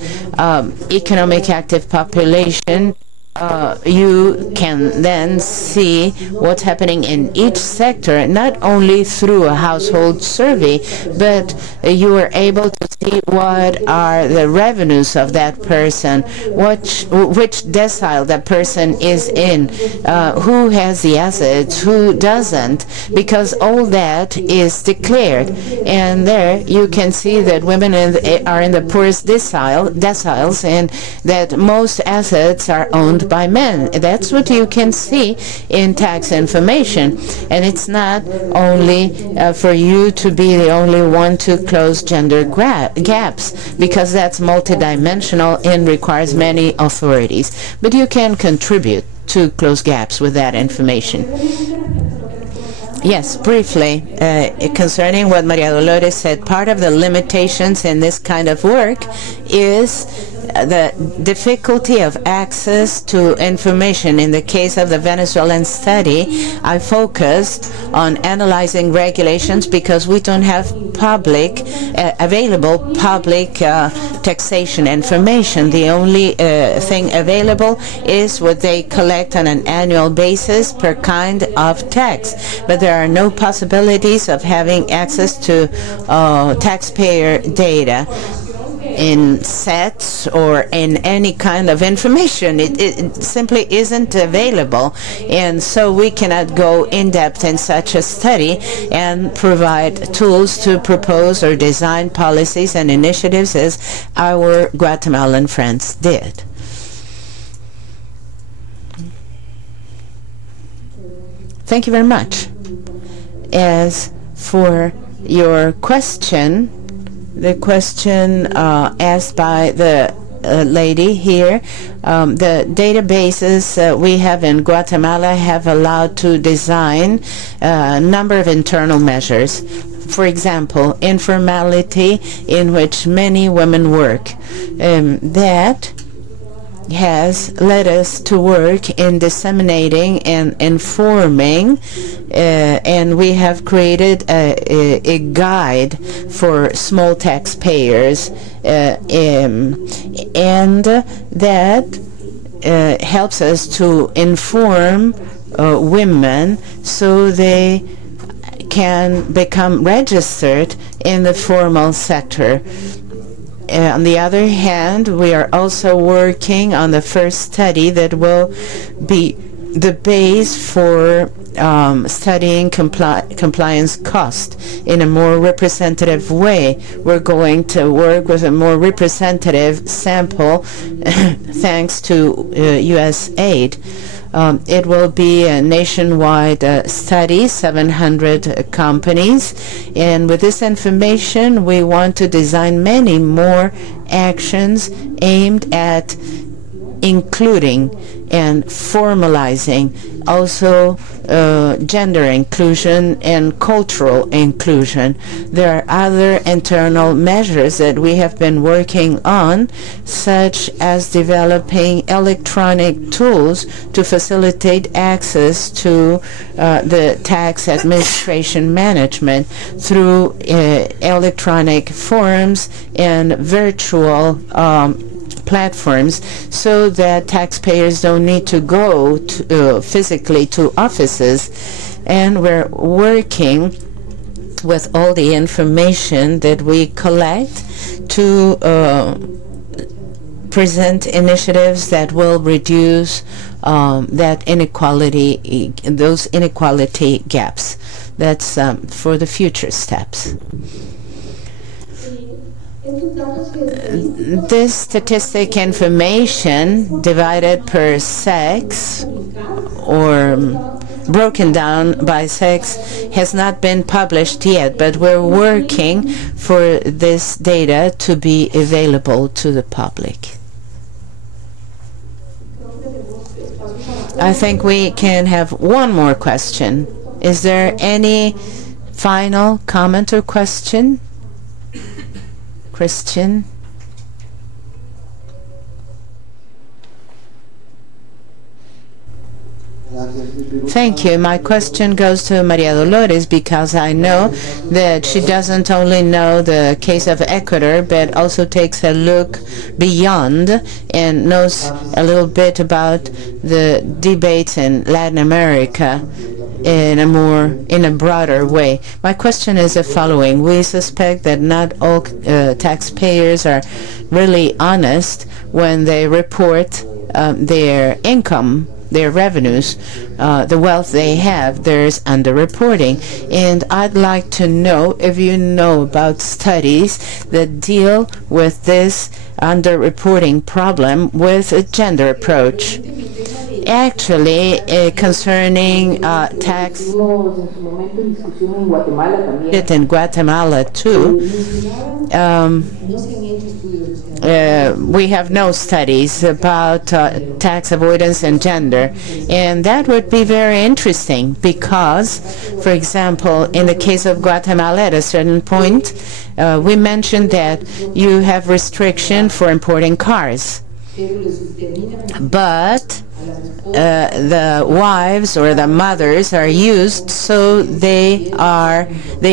economic active population, you can then see what's happening in each sector, not only through a household survey, but you are able to see what are the revenues of that person, which decile that person is in, who has the assets, who doesn't, because all that is declared. And there you can see that women are in the poorest deciles, and that most assets are owned by men. That's what you can see in tax information. And it's not only for you to be the only one to close gender gaps, because that's multidimensional and requires many authorities. But you can contribute to close gaps with that information. Yes, briefly, concerning what Maria Dolores said, part of the limitations in this kind of work is the difficulty of access to information. In the case of the Venezuelan study, I focused on analyzing regulations because we don't have available public taxation information. The only thing available is what they collect on an annual basis per kind of tax. But there are no possibilities of having access to taxpayer data in sets or in any kind of information. It simply isn't available, and so we cannot go in depth in such a study and provide tools to propose or design policies and initiatives as our Guatemalan friends did. Thank you very much. As for your question, the question asked by the lady here, the databases we have in Guatemala have allowed to design a number of internal measures. For example, informality in which many women work. That has led us to work in disseminating and informing, and we have created a guide for small taxpayers, and that helps us to inform women so they can become registered in the formal sector. On the other hand, we are also working on the first study that will be the base for studying compliance cost in a more representative way. We're going to work with a more representative sample thanks to U.S. aid. It will be a nationwide study, 700 companies, and with this information we want to design many more actions aimed at including and formalizing also gender inclusion and cultural inclusion. There are other internal measures that we have been working on, such as developing electronic tools to facilitate access to the tax administration management through electronic forms and virtual platforms, so that taxpayers don't need to go to, physically to offices. And we're working with all the information that we collect to present initiatives that will reduce that inequality, those inequality gaps. That's for the future steps. This statistic information divided per sex or broken down by sex has not been published yet, but we're working for this data to be available to the public. I think we can have one more question. Is there any final comment or question? Christian? Thank you. My question goes to Maria Dolores, because I know that she doesn't only know the case of Ecuador, but also takes a look beyond and knows a little bit about the debates in Latin America in a broader way. My question is the following. We suspect that not all taxpayers are really honest when they report their income, their revenues, the wealth they have. There's underreporting, and I'd like to know if you know about studies that deal with this underreporting problem with a gender approach. Actually, concerning tax in Guatemala too, we have no studies about tax avoidance and gender, and that would be very interesting because, for example, in the case of Guatemala, at a certain point, we mentioned that you have restriction for importing cars, but the wives or the mothers are used, so they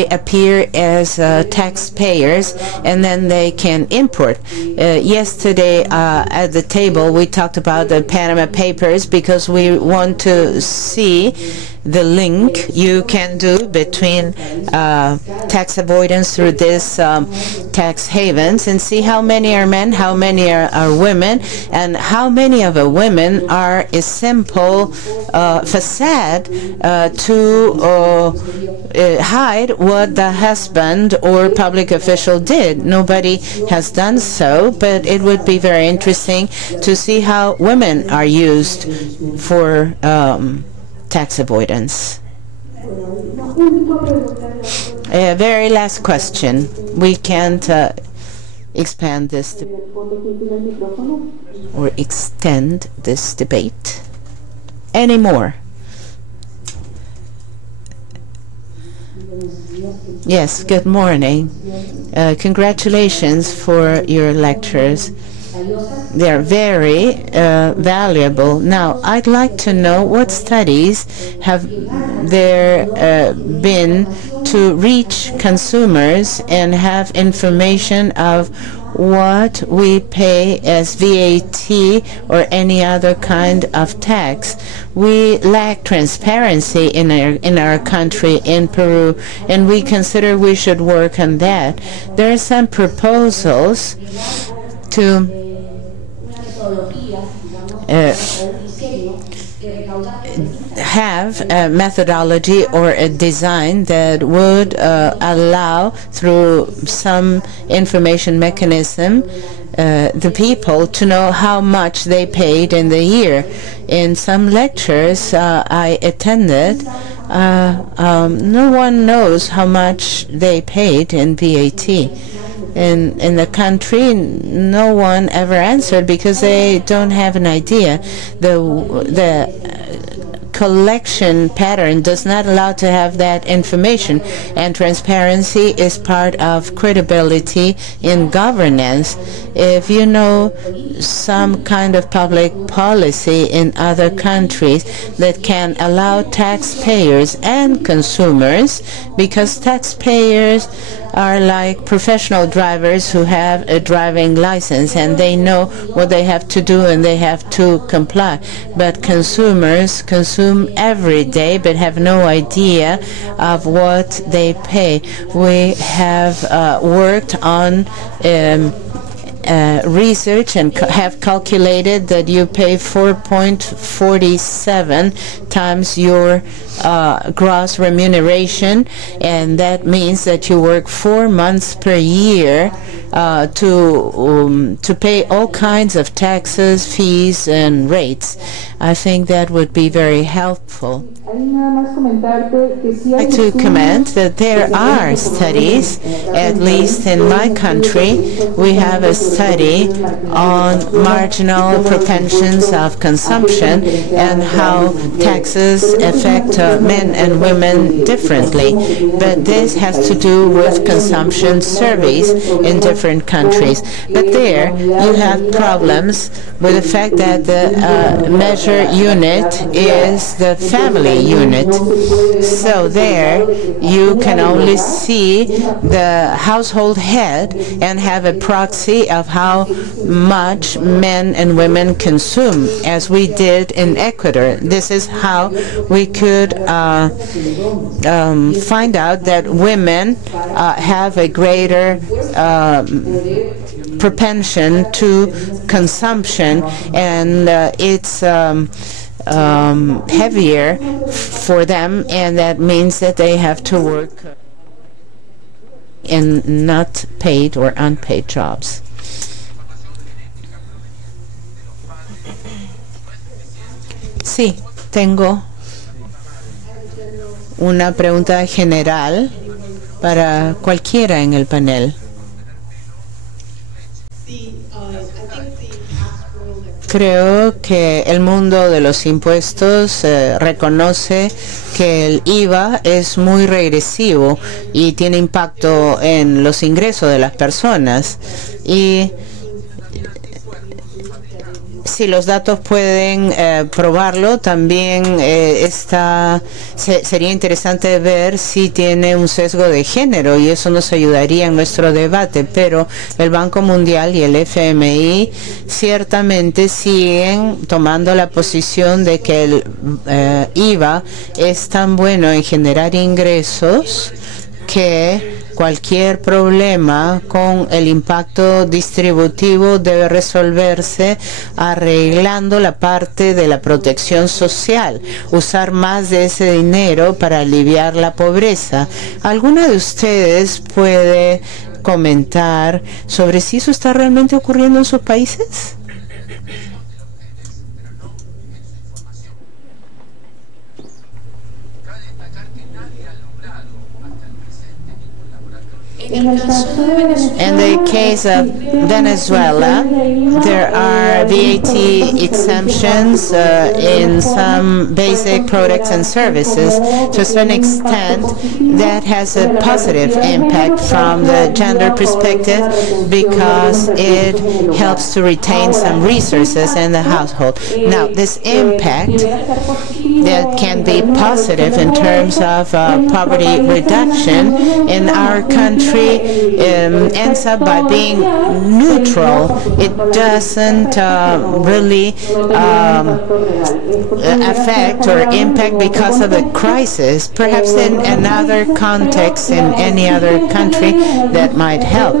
appear as taxpayers, and then they can import. Yesterday at the table we talked about the Panama Papers because we want to see the link you can do between tax avoidance through this tax havens, and see how many are men, how many are women, and how many of the women are a simple facade to hide what the husband or public official did. Nobody has done so, but it would be very interesting to see how women are used for tax avoidance. Very last question. We can't expand this or extend this debate anymore. Yes, good morning. Congratulations for your lectures. They are very valuable. Now, I'd like to know what studies have there been to reach consumers and have information of what we pay as VAT or any other kind of tax. We lack transparency in our country, in Peru, and we consider we should work on that. There are some proposals to have a methodology or a design that would allow, through some information mechanism, the people to know how much they paid in the year. In some lectures I attended, no one knows how much they paid in VAT. In the country, no one ever answered because they don't have an idea. The collection pattern does not allow to have that information, and transparency is part of credibility in governance. If you know some kind of public policy in other countries that can allow taxpayers and consumers, because taxpayers are like professional drivers who have a driving license and they know what they have to do and they have to comply. But consumers consume every day but have no idea of what they pay. We have worked on research and have calculated that you pay 4.47 times your gross remuneration, and that means that you work 4 months per year to pay all kinds of taxes, fees, and rates. I think that would be very helpful. I'd like to comment that there are studies, at least in my country, we have a study on marginal propensions of consumption and how taxes affect men and women differently. But this has to do with consumption surveys in different countries. But there you have problems with the fact that the measure unit is the family unit. So there you can only see the household head and have a proxy of how much men and women consume, as we did in Ecuador. This is how we could find out that women have a greater propension to consumption, and it's heavier for them, and that means that they have to work in not paid or unpaid jobs. Sí, tengo una pregunta general para cualquiera en el panel. Creo que el mundo de los impuestos reconoce que el IVA es muy regresivo y tiene impacto en los ingresos de las personas. Y si los datos pueden probarlo, también sería interesante ver si tiene un sesgo de género, y eso nos ayudaría en nuestro debate. Pero el Banco Mundial y el FMI ciertamente siguen tomando la posición de que el IVA es tan bueno en generar ingresos que cualquier problema con el impacto distributivo debe resolverse arreglando la parte de la protección social, usar más de ese dinero para aliviar la pobreza. ¿Alguna de ustedes puede comentar sobre si eso está realmente ocurriendo en sus países? In the case of Venezuela, there are VAT exemptions in some basic products and services. To a certain extent, that has a positive impact from the gender perspective because it helps to retain some resources in the household. Now, this impact that can be positive in terms of poverty reduction in our country ends up by being neutral. It doesn't really affect or impact because of the crisis. Perhaps in another context, in any other country, that might help.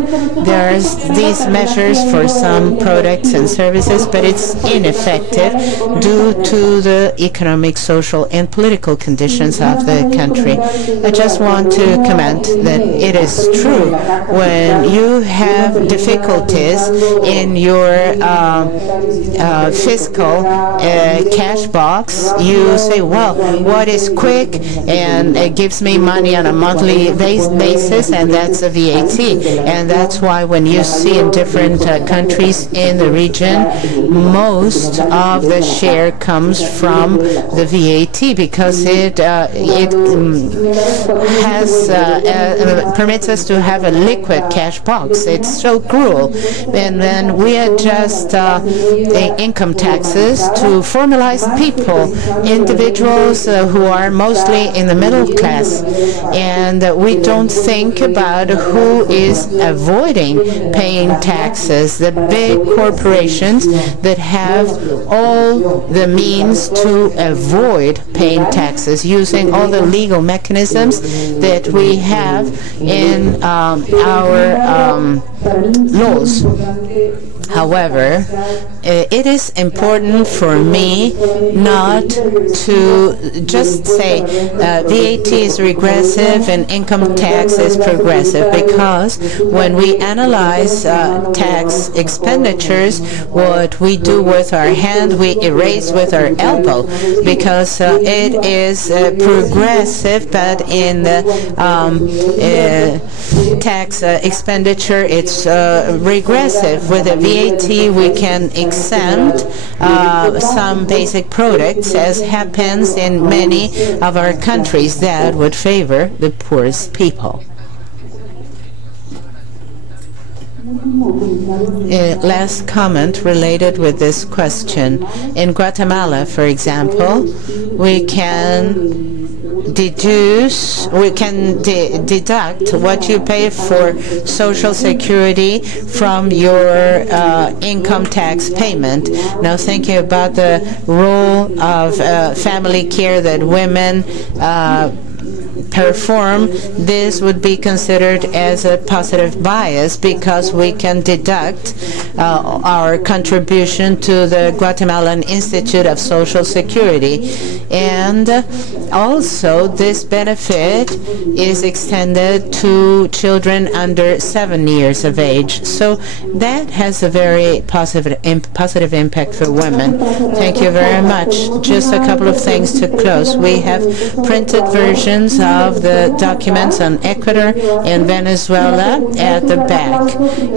There's these measures for some products and services, but it's ineffective due to the economic, social, and political conditions of the country. I just want to comment that it is true when you have difficulties in your fiscal cash box, you say, well, what is quick and it gives me money on a monthly basis, and that's a VAT. And that's why when you see in different countries in the region, most of the share comes from the VAT because it has permits us to have a liquid cash box. It's so cruel. And then we adjust income taxes to formalized people, individuals who are mostly in the middle class. And we don't think about who is avoiding paying taxes, the big corporations that have all the means to avoid paying taxes using all the legal mechanisms that we have in our laws. However, it is important for me not to just say VAT is regressive and income tax is progressive, because when we analyze tax expenditures, what we do with our hand, we erase with our elbow, because it is progressive, but in the tax expenditure, it's regressive. With the VAT, we can exempt some basic products, as happens in many of our countries. That would favor the poorest people. Last comment related with this question. In Guatemala, for example, we can deduct what you pay for Social Security from your income tax payment. Now, thinking about the role of family care that women perform, this would be considered as a positive bias because we can deduct our contribution to the Guatemalan Institute of Social Security. And also, this benefit is extended to children under 7 years of age. So that has a very positive impact for women. Thank you very much. Just a couple of things to close. We have printed versions of the documents on Ecuador and Venezuela at the back.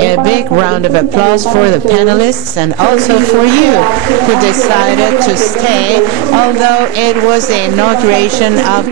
A big round of applause for the panelists and also for you who decided to stay, although it was the inauguration of